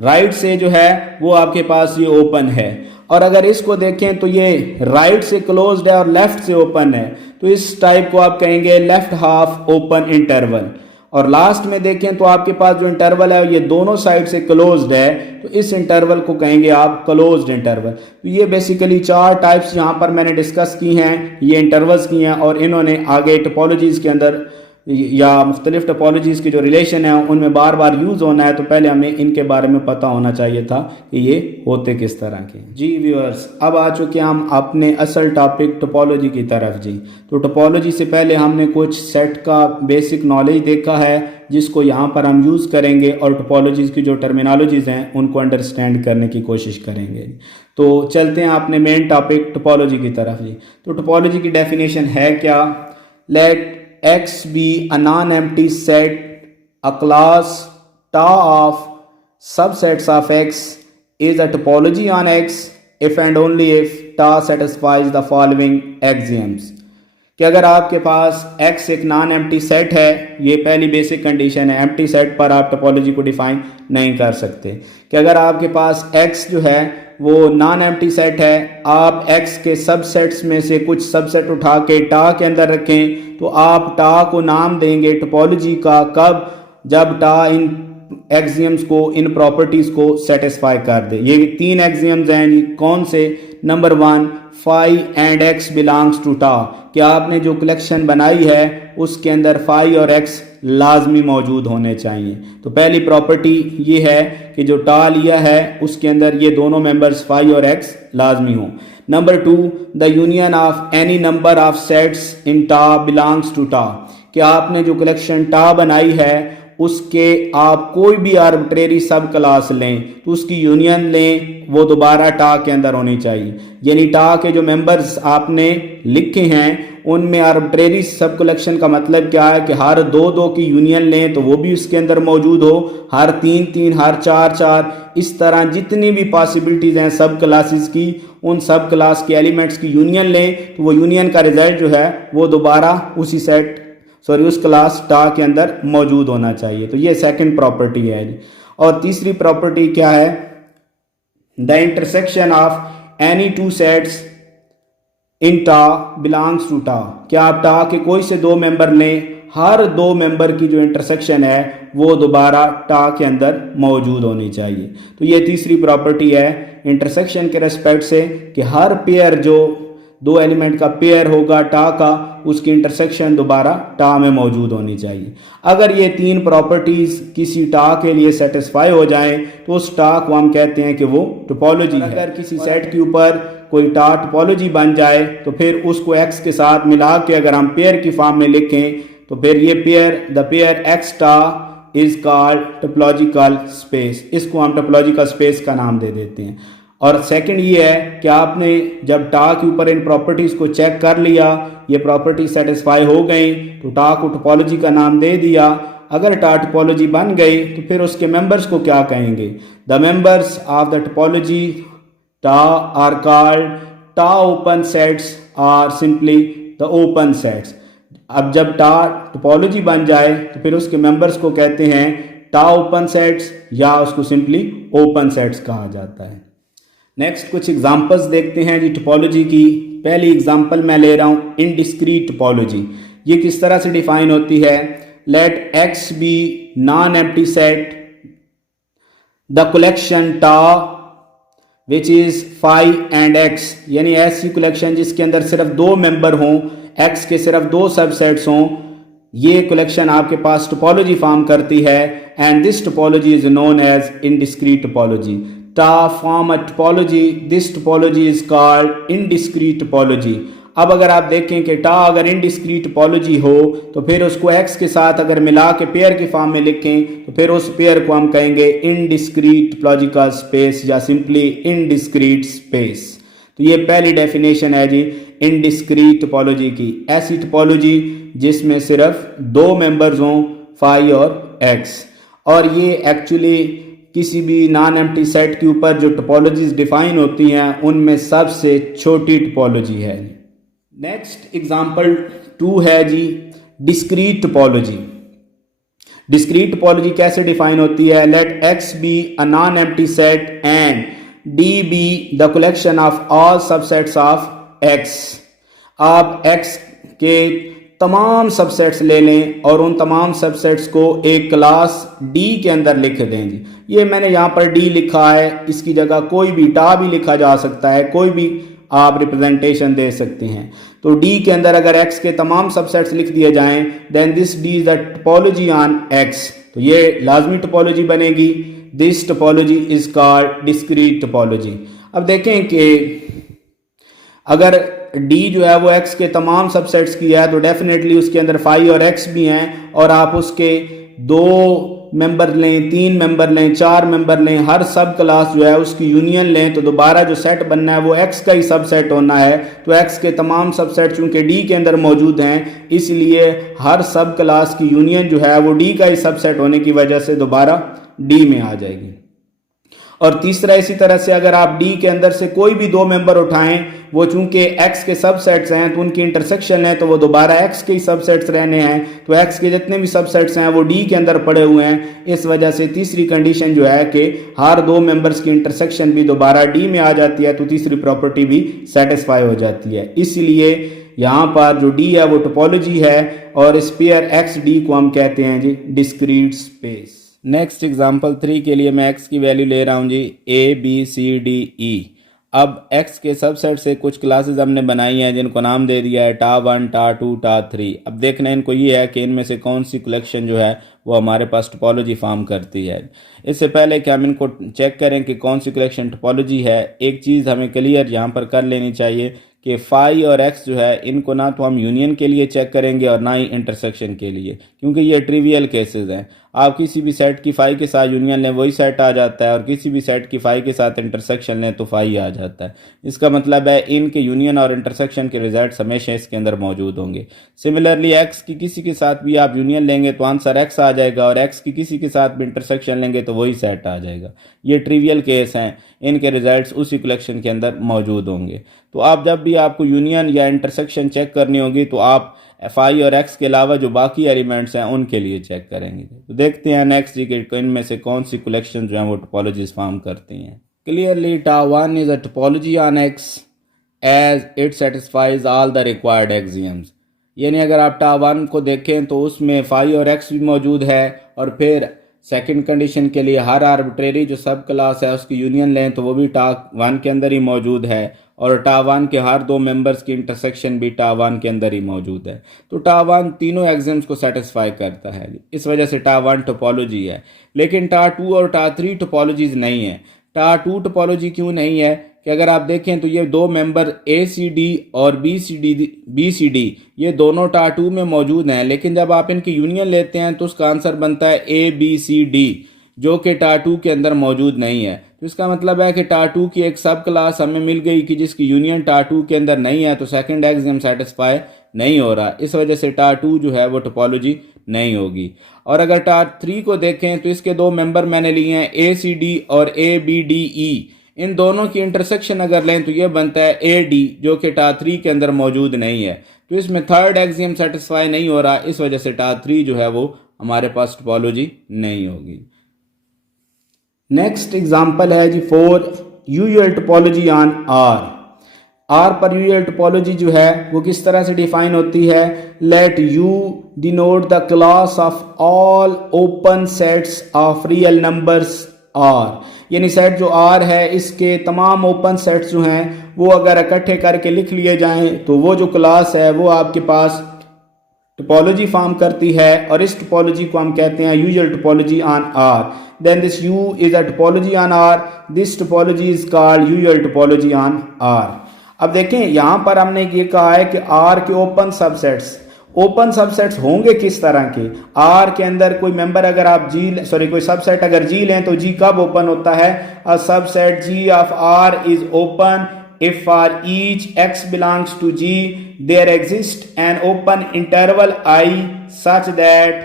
Right से जो है वो आपके पास ये ओपन है, और अगर इसको देखें तो ये राइट से क्लोज्ड है और लेफ्ट से ओपन है, तो इस टाइप को आप कहेंगे लेफ्ट हाफ ओपन इंटरवल। और लास्ट में देखें तो आपके पास जो इंटरवल है ये दोनों साइड से क्लोज्ड है, तो इस इंटरवल को कहेंगे आप क्लोज्ड इंटरवल। तो ये बेसिकली 4 टाइप्स यहाँ पर मैंने डिस्कस की हैं, ये इंटरवल्स की हैं, और इन्होंने आगे टोपोलॉजीज के अंदर या मुख्तलिफ टोपोलॉजीज की जो रिलेशन है उनमें बार बार यूज़ होना है, तो पहले हमें इनके बारे में पता होना चाहिए था कि ये होते किस तरह के। जी व्यूअर्स, अब आ चुके हम अपने असल टॉपिक टोपोलॉजी की तरफ जी। तो टोपोलॉजी से पहले हमने कुछ सेट का बेसिक नॉलेज देखा है जिसको यहाँ पर हम यूज़ करेंगे, और टोपोलॉजीज़ की जो टर्मिनोलॉजीज़ हैं उनको अंडरस्टैंड करने की कोशिश करेंगे। तो चलते हैं अपने मेन टॉपिक टोपोलॉजी की तरफ जी। तो टोपोलॉजी की डेफिनेशन है क्या, late X be a non-empty set, a class tau of subsets of X is a topology on X if and only if tau satisfies the following axioms। कि अगर आपके पास X एक नॉन एम्प्टी सेट है, ये पहली basic condition है, empty set पर आप टोपोलॉजी को डिफाइन नहीं कर सकते। कि अगर आपके पास X जो है वो नॉन एम्प्टी सेट है, आप X के सबसेट्स में से कुछ सबसेट उठा के टा के अंदर रखें, तो आप टा को नाम देंगे टोपोलॉजी का कब, जब टा इन एक्सियम्स को, इन प्रॉपर्टीज को सेटिस्फाई कर दे। ये 3 एक्सियम्स हैं, कौन से, number 1 phi and X belongs to tau, कि आपने जो कलेक्शन बनाई है उसके अंदर फाई और एक्स लाजमी मौजूद होने चाहिए। तो पहली प्रॉपर्टी ये है कि जो टा लिया है उसके अंदर ये दोनों मेंबर्स फाई और एक्स लाजमी हो। Number 2 the union of any number of sets in टा बिलोंग्स टू टा, कि आपने जो कलेक्शन टा बनाई है उसके आप कोई भी आर्बिट्रेरी सब क्लास लें तो उसकी यूनियन लें, वो दोबारा टा के अंदर होनी चाहिए। यानी टा के जो मेंबर्स आपने लिखे हैं उनमें आर्बिट्रेरी सब कलेक्शन का मतलब क्या है कि हर 2-2 की यूनियन लें तो वो भी उसके अंदर मौजूद हो, हर 3-3, हर 4-4, इस तरह जितनी भी पॉसिबिलिटीज हैं सब क्लासेस की, उन सब क्लास के एलिमेंट्स की यूनियन लें, तो वो यूनियन का रिजल्ट जो है वो दोबारा उसी सेट उस क्लास टा के अंदर मौजूद होना चाहिए। तो ये सेकंड प्रॉपर्टी है। और तीसरी प्रॉपर्टी क्या है, the intersection of any 2 sets in टा बिलोंग्स टू टा, क्या आप टा के कोई से 2 मेंबर लें, हर 2 मेंबर की जो इंटरसेक्शन है वो दोबारा टा के अंदर मौजूद होनी चाहिए। तो ये तीसरी प्रॉपर्टी है इंटरसेक्शन के रेस्पेक्ट से, कि हर पेयर जो दो एलिमेंट का पेयर होगा टा का, उसकी इंटरसेक्शन दोबारा टा में मौजूद होनी चाहिए। अगर ये तीन प्रॉपर्टीज किसी टा के लिए सेटिस्फाई हो जाएं तो उस टा को हम कहते हैं कि वो टोपोलॉजी है। अगर किसी सेट के ऊपर कोई टा टोपोलॉजी बन जाए तो फिर उसको एक्स के साथ मिला के अगर हम पेयर की फॉर्म में लिखें तो फिर ये पेयर, द पेयर एक्स टा इज कॉल्ड टोपोलॉजिकल स्पेस। इसको हम टोपोलॉजिकल स्पेस का नाम दे देते हैं। और सेकंड ये है कि आपने जब टा के ऊपर इन प्रॉपर्टीज को चेक कर लिया, ये प्रॉपर्टी सेटिस्फाई हो गई तो टा को टोपोलॉजी का नाम दे दिया। अगर टा टोपोलॉजी बन गई तो फिर उसके मेंबर्स को क्या कहेंगे? The members of the topology टा आर कॉल्ड टा ओपन सेट्स और सिंपली द ओपन सेट्स। अब जब टा टोपोलॉजी बन जाए तो फिर उसके मेंबर्स को कहते हैं टा ओपन सेट्स या उसको सिंपली ओपन सेट्स कहा जाता है। नेक्स्ट कुछ एग्जांपल्स देखते हैं जी टोपोलॉजी की। पहली एग्जांपल मैं ले रहा हूँ इनडिस्क्रीट टोपोलॉजी। ये किस तरह से डिफाइन होती है? Let X be non empty set the collection tau which is phi and X, यानी ऐसी कलेक्शन जिसके अंदर सिर्फ दो मेंबर हों, एक्स के सिर्फ दो सबसेट्स हों, ये कलेक्शन आपके पास टोपोलॉजी फॉर्म करती है। And this topology is known as indiscrete topology. Tau form a topology, this topology is called indiscrete topology. अब अगर आप देखें कि टा अगर इनडिस्क्रीट टोपोलॉजी हो तो फिर उसको एक्स के साथ अगर मिला के पेयर की फॉर्म में लिखें तो फिर उस पेयर को हम कहेंगे इनडिस्क्रीट टोपोलॉजिकल स्पेस या सिंपली इनडिस्क्रीट स्पेस। तो ये पहली डेफिनेशन है जी इनडिस्क्रीट टोपोलॉजी की, ऐसी टोपोलॉजी जिसमें सिर्फ दो मेंबर्स हों फाई और एक्स। और ये एक्चुअली किसी भी नॉन एम्प्टी सेट के ऊपर जो टोपोलॉजीज डिफाइन होती हैं उनमें सबसे छोटी टोपोलॉजी है। नेक्स्ट एग्जांपल 2 है जी डिस्क्रीट टोपोलॉजी। डिस्क्रीट टोपोलॉजी कैसे डिफाइन होती है? Let X be a non empty set and D be the collection of all subsets of X. आप एक्स के तमाम सबसेट्स ले लें और उन तमाम सबसेट्स को एक क्लास डी के अंदर लिख दें जी। ये मैंने यहाँ पर डी लिखा है, इसकी जगह कोई भी टा भी लिखा जा सकता है, कोई भी आप रिप्रेजेंटेशन दे सकते हैं। तो डी के अंदर अगर एक्स के तमाम सबसेट्स लिख दिए जाएं then this D is the topology on X, तो ये लाजमी टोपोलॉजी बनेगी। This topology is called discrete topology. अब देखें कि अगर डी जो है वो एक्स के तमाम सबसेट्स की है तो डेफिनेटली उसके अंदर फाई और एक्स भी हैं, और आप उसके दो मेंबर लें, तीन मेंबर लें, चार मेंबर लें, हर सब क्लास जो है उसकी यूनियन लें तो दोबारा जो सेट बनना है वो एक्स का ही सबसेट होना है। तो एक्स के तमाम सबसेट चूंकि डी के अंदर मौजूद हैं इसलिए हर सब क्लास की यूनियन जो है वो डी का ही सबसेट होने की वजह से दोबारा डी में आ जाएगी। और तीसरा इसी तरह से अगर आप डी के अंदर से कोई भी दो मेंबर उठाएं, वो चूंकि एक्स के सबसेट्स हैं तो उनकी इंटरसेक्शन है तो वो दोबारा एक्स के ही सबसेट्स रहने हैं। तो एक्स के जितने भी सबसेट्स हैं वो डी के अंदर पड़े हुए हैं। इस वजह से तीसरी कंडीशन जो है कि हर दो मेंबर्स की इंटरसेक्शन भी दोबारा डी में आ जाती है, तो तीसरी प्रॉपर्टी भी सेटिस्फाई हो जाती है। इसलिए यहाँ पर जो डी है वो टोपोलॉजी है और इस पेयर एक्स डी को हम कहते हैं जी डिस्क्रीट स्पेस। नेक्स्ट एग्जांपल 3 के लिए मैं x की वैल्यू ले रहा हूँ जी a b c d e। अब x के सबसेट से कुछ क्लासेस हमने बनाई हैं जिनको नाम दे दिया है टा 1, टा 2, टा 3। अब देखना इनको ये है कि इनमें से कौन सी कलेक्शन जो है वो हमारे पास टोपोलॉजी फॉर्म करती है। इससे पहले कि हम इनको चेक करें कि कौन सी कलेक्शन टोपोलॉजी है, एक चीज़ हमें क्लियर यहाँ पर कर लेनी चाहिए कि फाई और एक्स जो है इनको ना तो हम यूनियन के लिए चेक करेंगे और ना ही इंटरसेक्शन के लिए, क्योंकि ये ट्रिवियल केसेस हैं। आप किसी भी सेट की फाई के साथ यूनियन लें वही सेट आ जाता है, और किसी भी सेट की फाई के साथ इंटरसेक्शन लें तो फाई आ जाता है। इसका मतलब है इनके यूनियन और इंटरसेक्शन के रिजल्ट्स हमेशा इसके अंदर मौजूद होंगे। सिमिलरली एक्स की किसी के साथ भी आप यूनियन लेंगे तो आंसर एक्स आ जाएगा, और एक्स की किसी के साथ भी इंटरसेक्शन लेंगे तो वही सेट आ जाएगा। ये ट्रिवियल केस हैं, इनके रिजल्ट्स उसी कलेक्शन के अंदर मौजूद होंगे। तो आप जब भी आपको यूनियन या इंटरसेक्शन चेक करनी होगी तो आप फाई और एक्स के अलावा जो बाकी एलिमेंट्स हैं उनके लिए चेक करेंगे। तो देखते हैं नेक्स्ट जी के इनमें से कौन सी कलेक्शन जो है वो टोपोलॉजीज फॉर्म करती हैं। Clearly tau 1 is a topology on X as it satisfies all the required axioms. यानी अगर आप टा 1 को देखें तो उसमें फाई और एक्स भी मौजूद है और फिर सेकंड कंडीशन के लिए हर आर्बिट्रेरी जो सब क्लास है उसकी यूनियन लें तो वो भी टा1 के अंदर ही मौजूद है, और टा1 के हर दो मेंबर्स की इंटरसेक्शन भी टा1 के अंदर ही मौजूद है। तो टा1 तीनों एग्जाम्स को सेटिस्फाई करता है, इस वजह से टा1 टोपोलॉजी है। लेकिन टा2 और टा3 टोपोलॉजीज नहीं है। टा2 टोपोलॉजी क्यों नहीं है कि अगर आप देखें तो ये दो मेंबर ए सी डी और बी सी डी ये दोनों टा2 में मौजूद हैं, लेकिन जब आप इनकी यूनियन लेते हैं तो उसका आंसर बनता है ए बी सी डी, जो कि टा2 के अंदर मौजूद नहीं है। तो इसका मतलब है कि टा2 की एक सब क्लास हमें मिल गई कि जिसकी यूनियन टा2 के अंदर नहीं है, तो सेकंड एग्जाम सेटिस्फाई नहीं हो रहा, इस वजह से टा2 जो है वो टोपोलॉजी नहीं होगी। और अगर टा3 को देखें तो इसके दो मेंबर मैंने लिए हैं ए सी डी और ए बी डी ई, इन दोनों की इंटरसेक्शन अगर लें तो ये बनता है ए डी, जो कि टा3 के अंदर मौजूद नहीं है। तो इसमें थर्ड एक्सियम सेटिस्फाई नहीं हो रहा, इस वजह से टा3 जो है वो हमारे पास टोपोलॉजी नहीं होगी। नेक्स्ट एग्जांपल है जी 4 यूजुअल टोपोलॉजी ऑन आर पर यूजुअल टोपोलॉजी जो है वो किस तरह से डिफाइन होती है। Let U denote the class of all open sets of real numbers R, यानी सेट जो आर है इसके तमाम ओपन सेट्स जो हैं वो अगर इकट्ठे करके लिख लिए जाएं तो वो जो क्लास है वो आपके पास टोपोलॉजी फॉर्म करती है, और इस टोपोलॉजी को हम कहते हैं usual topology on R. Then this U is a topology on R, this topology is called usual topology on R. अब देखें यहां पर हमने ये कहा है कि आर के ओपन सबसेट्स होंगे किस तरह के। आर के अंदर कोई मेंबर अगर आप कोई सबसेट अगर जी लें तो जी कब ओपन होता है। A subset G of R is open if for each x belongs to G there exists an open interval I such that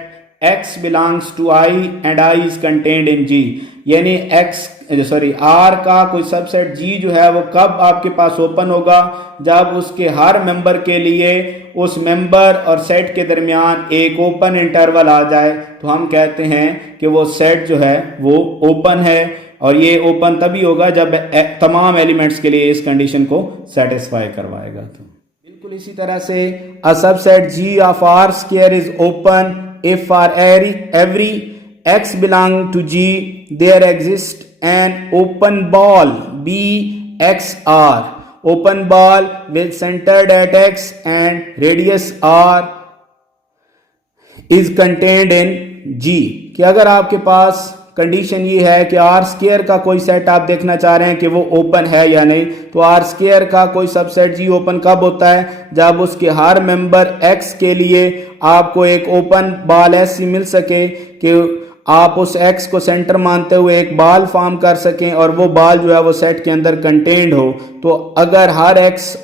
x belongs to I and I is contained in G, यानी R का कोई subset G जो है वो कब आपके पास open होगा, जब उसके हर मेंबर के लिए उस मेंबर और सेट के दरमियान एक ओपन इंटरवल आ जाए, तो हम कहते हैं कि वो सेट जो है वो ओपन है। और ये ओपन तभी होगा जब तमाम एलिमेंट्स के लिए इस कंडीशन को सेटिस्फाई करवाएगा। तो बिल्कुल इसी तरह से a subset G of R square is open if for every x belong to G there exist an open ball B x r, open ball with centered at x and radius r is contained in G. कि अगर आपके पास condition ये है कि are square का कोई set आप देखना चाह रहे हैं कि वो ओपन है या नहीं, तो आर स्क्वायर का कोई सबसेट जी ओपन कब होता है, जब उसके हर मेंबर एक्स के लिए आपको एक ओपन बॉल ऐसी मिल सके कि आप उस एक्स को सेंटर मानते हुए एक बॉल फॉर्म कर सकें और वो बॉल जो है वो सेट के अंदर कंटेन्ड हो। तो अगर हर एक्स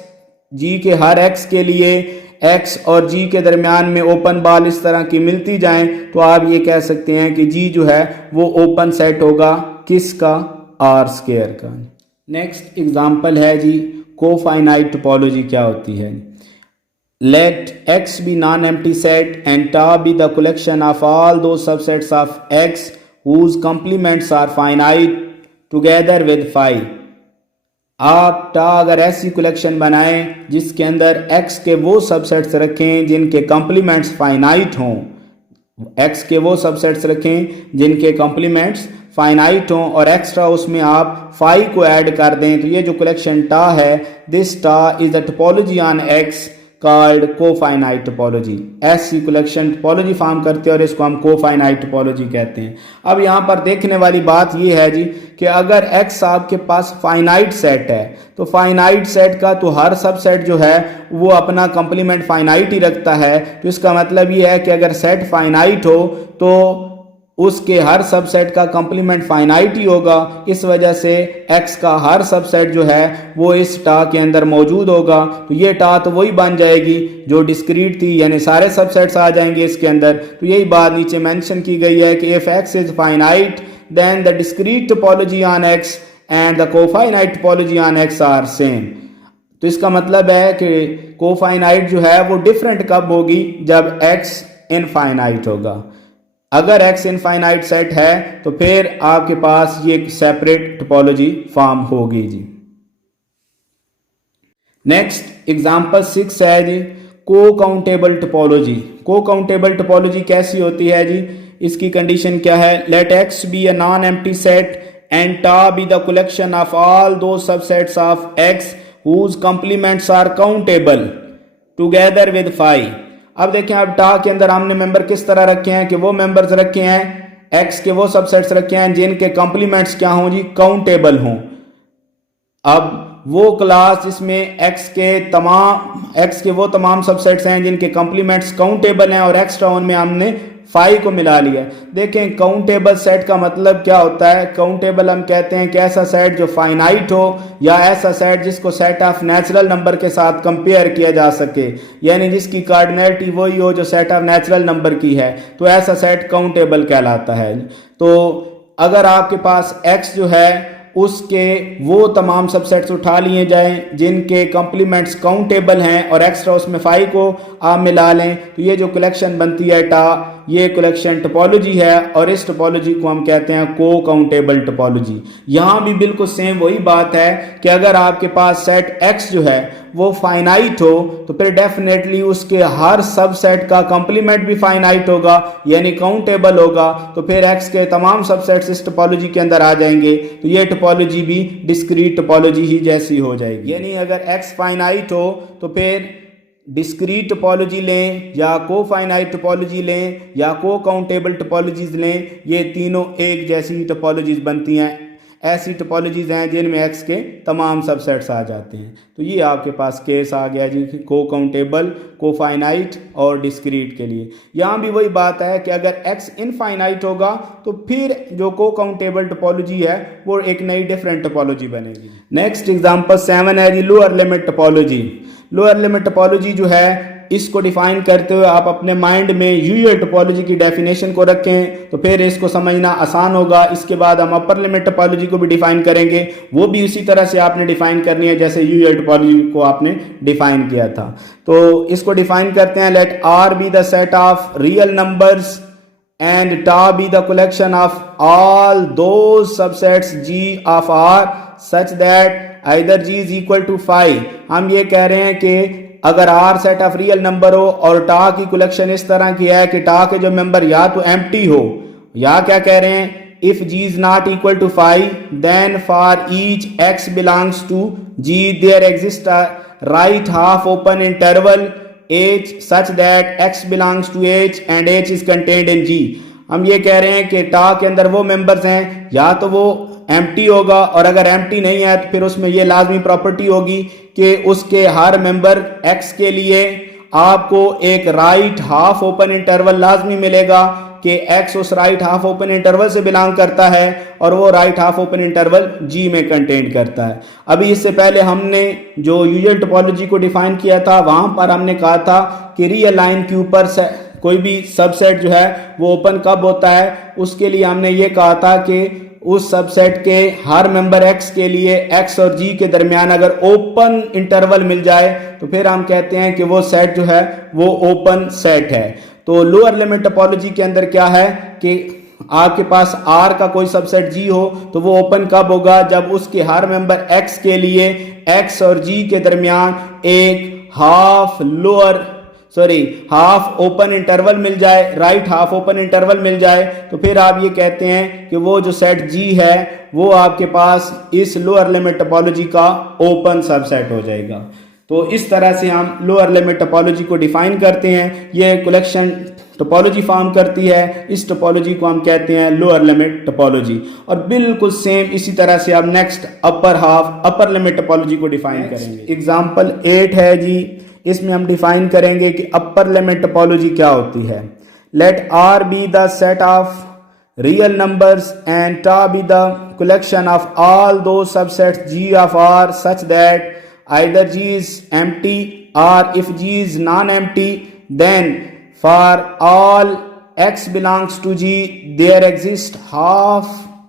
जी के हर एक्स के लिए एक्स और जी के दरमियान में ओपन बॉल इस तरह की मिलती जाएं, तो आप ये कह सकते हैं कि जी जो है वो ओपन सेट होगा किसका, आर स्क्वायर का। नेक्स्ट एग्जांपल है जी कोफाइनाइट टोपोलॉजी क्या होती है। Let X be non empty set and tau be the collection of all those subsets of X whose complements are finite together with phi. आप tau अगर ऐसी collection बनाएं जिसके अंदर x के वो सबसेट्स रखें जिनके कॉम्प्लीमेंट्स फाइनाइट हों, x के वो सबसेट्स रखें जिनके कॉम्प्लीमेंट्स फाइनाइट हों और एक्स्ट्रा उसमें आप 5 को ऐड कर दें, तो ये जो कलेक्शन टा है, this tau is the topology on x called cofinite topology. ऐसी कलेक्शन टोपोलॉजी फॉर्म करते हैं और इसको हम कोफाइनाइट टोपोलॉजी कहते हैं। अब यहाँ पर देखने वाली बात ये है जी कि अगर x आपके पास फाइनाइट सेट है तो फाइनाइट सेट का तो हर सबसेट जो है वो अपना कंप्लीमेंट फाइनाइट ही रखता है। तो इसका मतलब ये है कि अगर सेट फाइनाइट हो तो उसके हर सबसेट का कंप्लीमेंट फाइनाइट ही होगा। इस वजह से x का हर सबसेट जो है वो इस टा के अंदर मौजूद होगा। तो ये टा तो वही बन जाएगी जो डिस्क्रीट थी, यानी सारे सबसेट्स आ जाएंगे इसके अंदर। तो यही बात नीचे मेंशन की गई है कि if x is finite then the discrete topology on x and the cofinite topology on x are same. तो इसका मतलब है कि कोफाइनाइट जो है वो डिफरेंट कब होगी, जब x इनफाइनाइट होगा। अगर x इनफाइनाइट सेट है तो फिर आपके पास ये सेपरेट टोपोलॉजी फॉर्म होगी जी। नेक्स्ट एग्जांपल 6 है जी cocountable topology. Cocountable topology कैसी होती है जी। इसकी कंडीशन क्या है, let X be a non empty set and tau be the collection of all those subsets of X whose complements are countable together with phi. अब देखें, अब टा के अंदर हमने मेंबर किस तरह रखे हैं कि वो मेंबर्स रखे हैं, एक्स के वो सबसेट्स रखे हैं जिनके कंप्लीमेंट्स क्या हों जी, काउंटेबल हों। अब वो क्लास जिसमें एक्स के वो तमाम सबसेट्स हैं जिनके कंप्लीमेंट्स काउंटेबल हैं और एक्स्ट्रा उनमें हमने फाई को मिला लिया। देखें, काउंटेबल सेट का मतलब क्या होता है, काउंटेबल हम कहते हैं कि ऐसा सेट जो फाइनाइट हो या ऐसा सेट जिसको सेट ऑफ नेचुरल नंबर के साथ कंपेयर किया जा सके, यानी जिसकी कार्डिनलिटी वही हो जो सेट ऑफ नेचुरल नंबर की है, तो ऐसा सेट काउंटेबल कहलाता है। तो अगर आपके पास एक्स जो है उसके वो तमाम सबसेट्स उठा लिए जाएं जिनके कंप्लीमेंट्स काउंटेबल हैं और एक्स्ट्रा उसमें फाई को आप मिला लें, तो ये जो कलेक्शन बनती है टा, ये कलेक्शन टोपोलॉजी है और इस टोपोलॉजी को हम कहते हैं को काउंटेबल टोपोलॉजी। यहां भी बिल्कुल सेम वही बात है कि अगर आपके पास सेट एक्स जो है वो फाइनाइट हो तो फिर डेफिनेटली उसके हर सबसेट का कंप्लीमेंट भी फाइनाइट होगा यानी काउंटेबल होगा, तो फिर एक्स के तमाम सबसेट्स इस टोपोलॉजी के अंदर आ जाएंगे, तो ये टोपोलॉजी भी डिस्क्रीट टोपोलॉजी ही जैसी हो जाएगी। यानी अगर एक्स फाइनाइट हो तो फिर डिस्क्रीट टोपोलॉजी लें या को फाइनाइट टोपोलॉजी लें या को काउंटेबल टोपोलॉजीज लें, ये तीनों एक जैसी टोपोलॉजीज बनती हैं। ऐसी टोपोलॉजीज हैं जिनमें एक्स के तमाम सबसेट्स आ जाते हैं। तो ये आपके पास केस आ गया जी, को काउंटेबल, को फाइनाइट और डिस्क्रीट के लिए। यहाँ भी वही बात है कि अगर एक्स इनफाइनाइट होगा तो फिर जो को काउंटेबल टोपोलॉजी है वो एक नई डिफरेंट टोपोलॉजी बनेगी। नेक्स्ट एग्जांपल 7 है जी, lower limit topology. Lower limit topology जो है इसको डिफाइन करते हुए आप अपने माइंड में यूएल टोपोलॉजी की डेफिनेशन को रखें तो फिर इसको समझना आसान होगा। इसके बाद हम अपर लिमिट टोपोलॉजी को भी डिफाइन करेंगे, वो भी उसी तरह से आपने डिफाइन करनी है जैसे यूएल टोपोलॉजी को आपने डिफाइन किया था। तो इसको डिफाइन करते हैं, let R be the set of real numbers and tau be the collection of all those subsets G of R such that either G is equal to 5। हम ये कह रहे हैं कि अगर R set of real number हो और टा की कलेक्शन इस तरह की है कि टा के जो मेंबर या तो एम्प्टी हो या क्या कह रहे हैं, if G is not equal to 5 then for each x belongs to G there exist a right half open interval H such that x belongs to H and H is contained in G. हम ये कह रहे हैं कि टा के अंदर वो मेंबर्स हैं या तो वो एम्प्टी होगा और अगर एम्प्टी नहीं है तो फिर उसमें ये लाजमी प्रॉपर्टी होगी कि उसके हर मेंबर एक्स के लिए आपको एक राइट हाफ ओपन इंटरवल लाजमी मिलेगा कि एक्स उस राइट हाफ ओपन इंटरवल से बिलोंग करता है और वो राइट हाफ ओपन इंटरवल जी में कंटेन करता है। अभी इससे पहले हमने जो यूजुअल टोपोलॉजी को डिफाइन किया था वहां पर हमने कहा था कि रियल लाइन के ऊपर कोई भी सबसेट जो है वो ओपन कब होता है, उसके लिए हमने ये कहा था कि उस सबसेट के हर मेंबर एक्स के लिए एक्स और जी के दरमियान अगर ओपन इंटरवल मिल जाए तो फिर हम कहते हैं कि वो सेट जो है वो ओपन सेट है। तो लोअर लिमिट टोपोलॉजी के अंदर क्या है कि आपके पास आर का कोई सबसेट जी हो तो वो ओपन कब होगा, जब उसके हर मेंबर एक्स के लिए एक्स और जी के दरमियान एक हाफ ओपन इंटरवल मिल जाए, राइट हाफ ओपन इंटरवल मिल जाए, तो फिर आप ये कहते हैं कि वो जो सेट जी है वो आपके पास इस लोअर लिमिट टोपोलॉजी का ओपन सबसेट हो जाएगा। तो इस तरह से हम लोअर लिमिट टोपोलॉजी को डिफाइन करते हैं। ये कलेक्शन टोपोलॉजी फॉर्म करती है, इस टोपोलॉजी को हम कहते हैं लोअर लिमिट टोपोलॉजी। और बिल्कुल सेम इसी तरह से आप नेक्स्ट अपर लिमिट टोपोलॉजी को डिफाइन करेंगे। एग्जाम्पल 8 है जी, इसमें हम डिफाइन करेंगे कि अपर लिमिट टोपोलॉजी क्या होती है। Let R be the set of real numbers and tau be the collection of all those subsets G of R such that either G is empty or if G is non-empty then for all X belongs to G there exists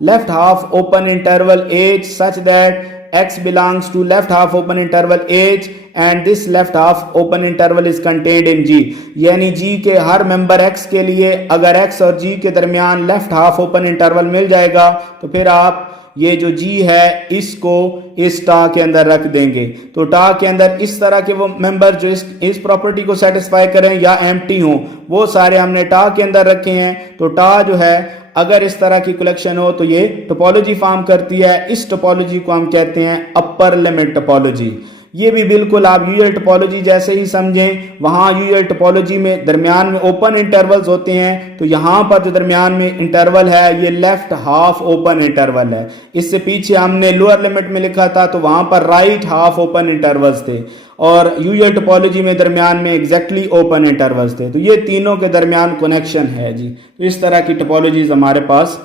left half open interval H such that X belongs to left half open interval H and this left half open interval is contained in G। यानी G के हर member X के लिए अगर X और G के दरमियान left half open interval मिल जाएगा तो फिर आप ये जो जी है इसको इस टा के अंदर रख देंगे, तो टा के अंदर इस तरह के वो मेंबर जो इस प्रॉपर्टी को सेटिस्फाई करें या एम्प्टी हो, वो सारे हमने टा के अंदर रखे हैं। तो टा जो है अगर इस तरह की कलेक्शन हो तो ये टोपोलॉजी फॉर्म करती है। इस टोपोलॉजी को हम कहते हैं अपर लिमिट टोपोलॉजी। ये भी बिल्कुल आप यूजुअल टोपोलॉजी जैसे ही समझें। वहां यूजुअल टोपोलॉजी में दरमियान में ओपन इंटरवल्स होते हैं, तो यहां पर जो दरमियान में इंटरवल है ये लेफ्ट हाफ ओपन इंटरवल है। इससे पीछे हमने लोअर लिमिट में लिखा था तो वहां पर राइट हाफ ओपन इंटरवल्स थे, और यूजुअल टोपोलॉजी में दरमियान में एग्जैक्टली ओपन इंटरवल्स थे। तो ये तीनों के दरमियान कनेक्शन है जी। तो इस तरह की टोपोलॉजीज हमारे पास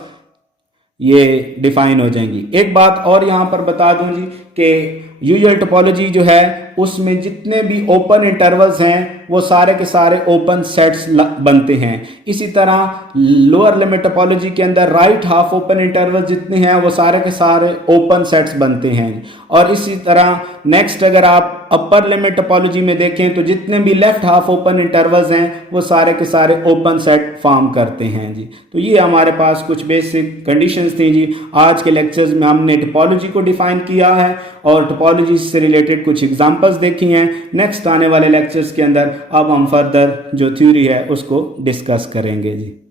ये डिफाइन हो जाएंगी। एक बात और यहाँ पर बता दूं जी कि यूजुअल टोपोलॉजी जो है उसमें जितने भी ओपन इंटरवल्स हैं वो सारे के सारे ओपन सेट्स बनते हैं। इसी तरह लोअर लिमिट टोपोलॉजी के अंदर राइट हाफ ओपन इंटरवल्स जितने हैं वो सारे के सारे ओपन सेट्स बनते हैं। और इसी तरह नेक्स्ट अगर आप अपर लिमिट टोपोलॉजी में देखें तो जितने भी लेफ्ट हाफ ओपन इंटरवल्स हैं वो सारे के सारे ओपन सेट फॉर्म करते हैं जी। तो ये हमारे पास कुछ बेसिक कंडीशंस थी जी। आज के लेक्चर्स में हमने टोपोलॉजी को डिफाइन किया है और टोपोलॉजी से रिलेटेड कुछ एग्जांपल्स देखी हैं। नेक्स्ट आने वाले लेक्चर्स के अंदर अब हम फर्दर जो थ्योरी है उसको डिस्कस करेंगे जी।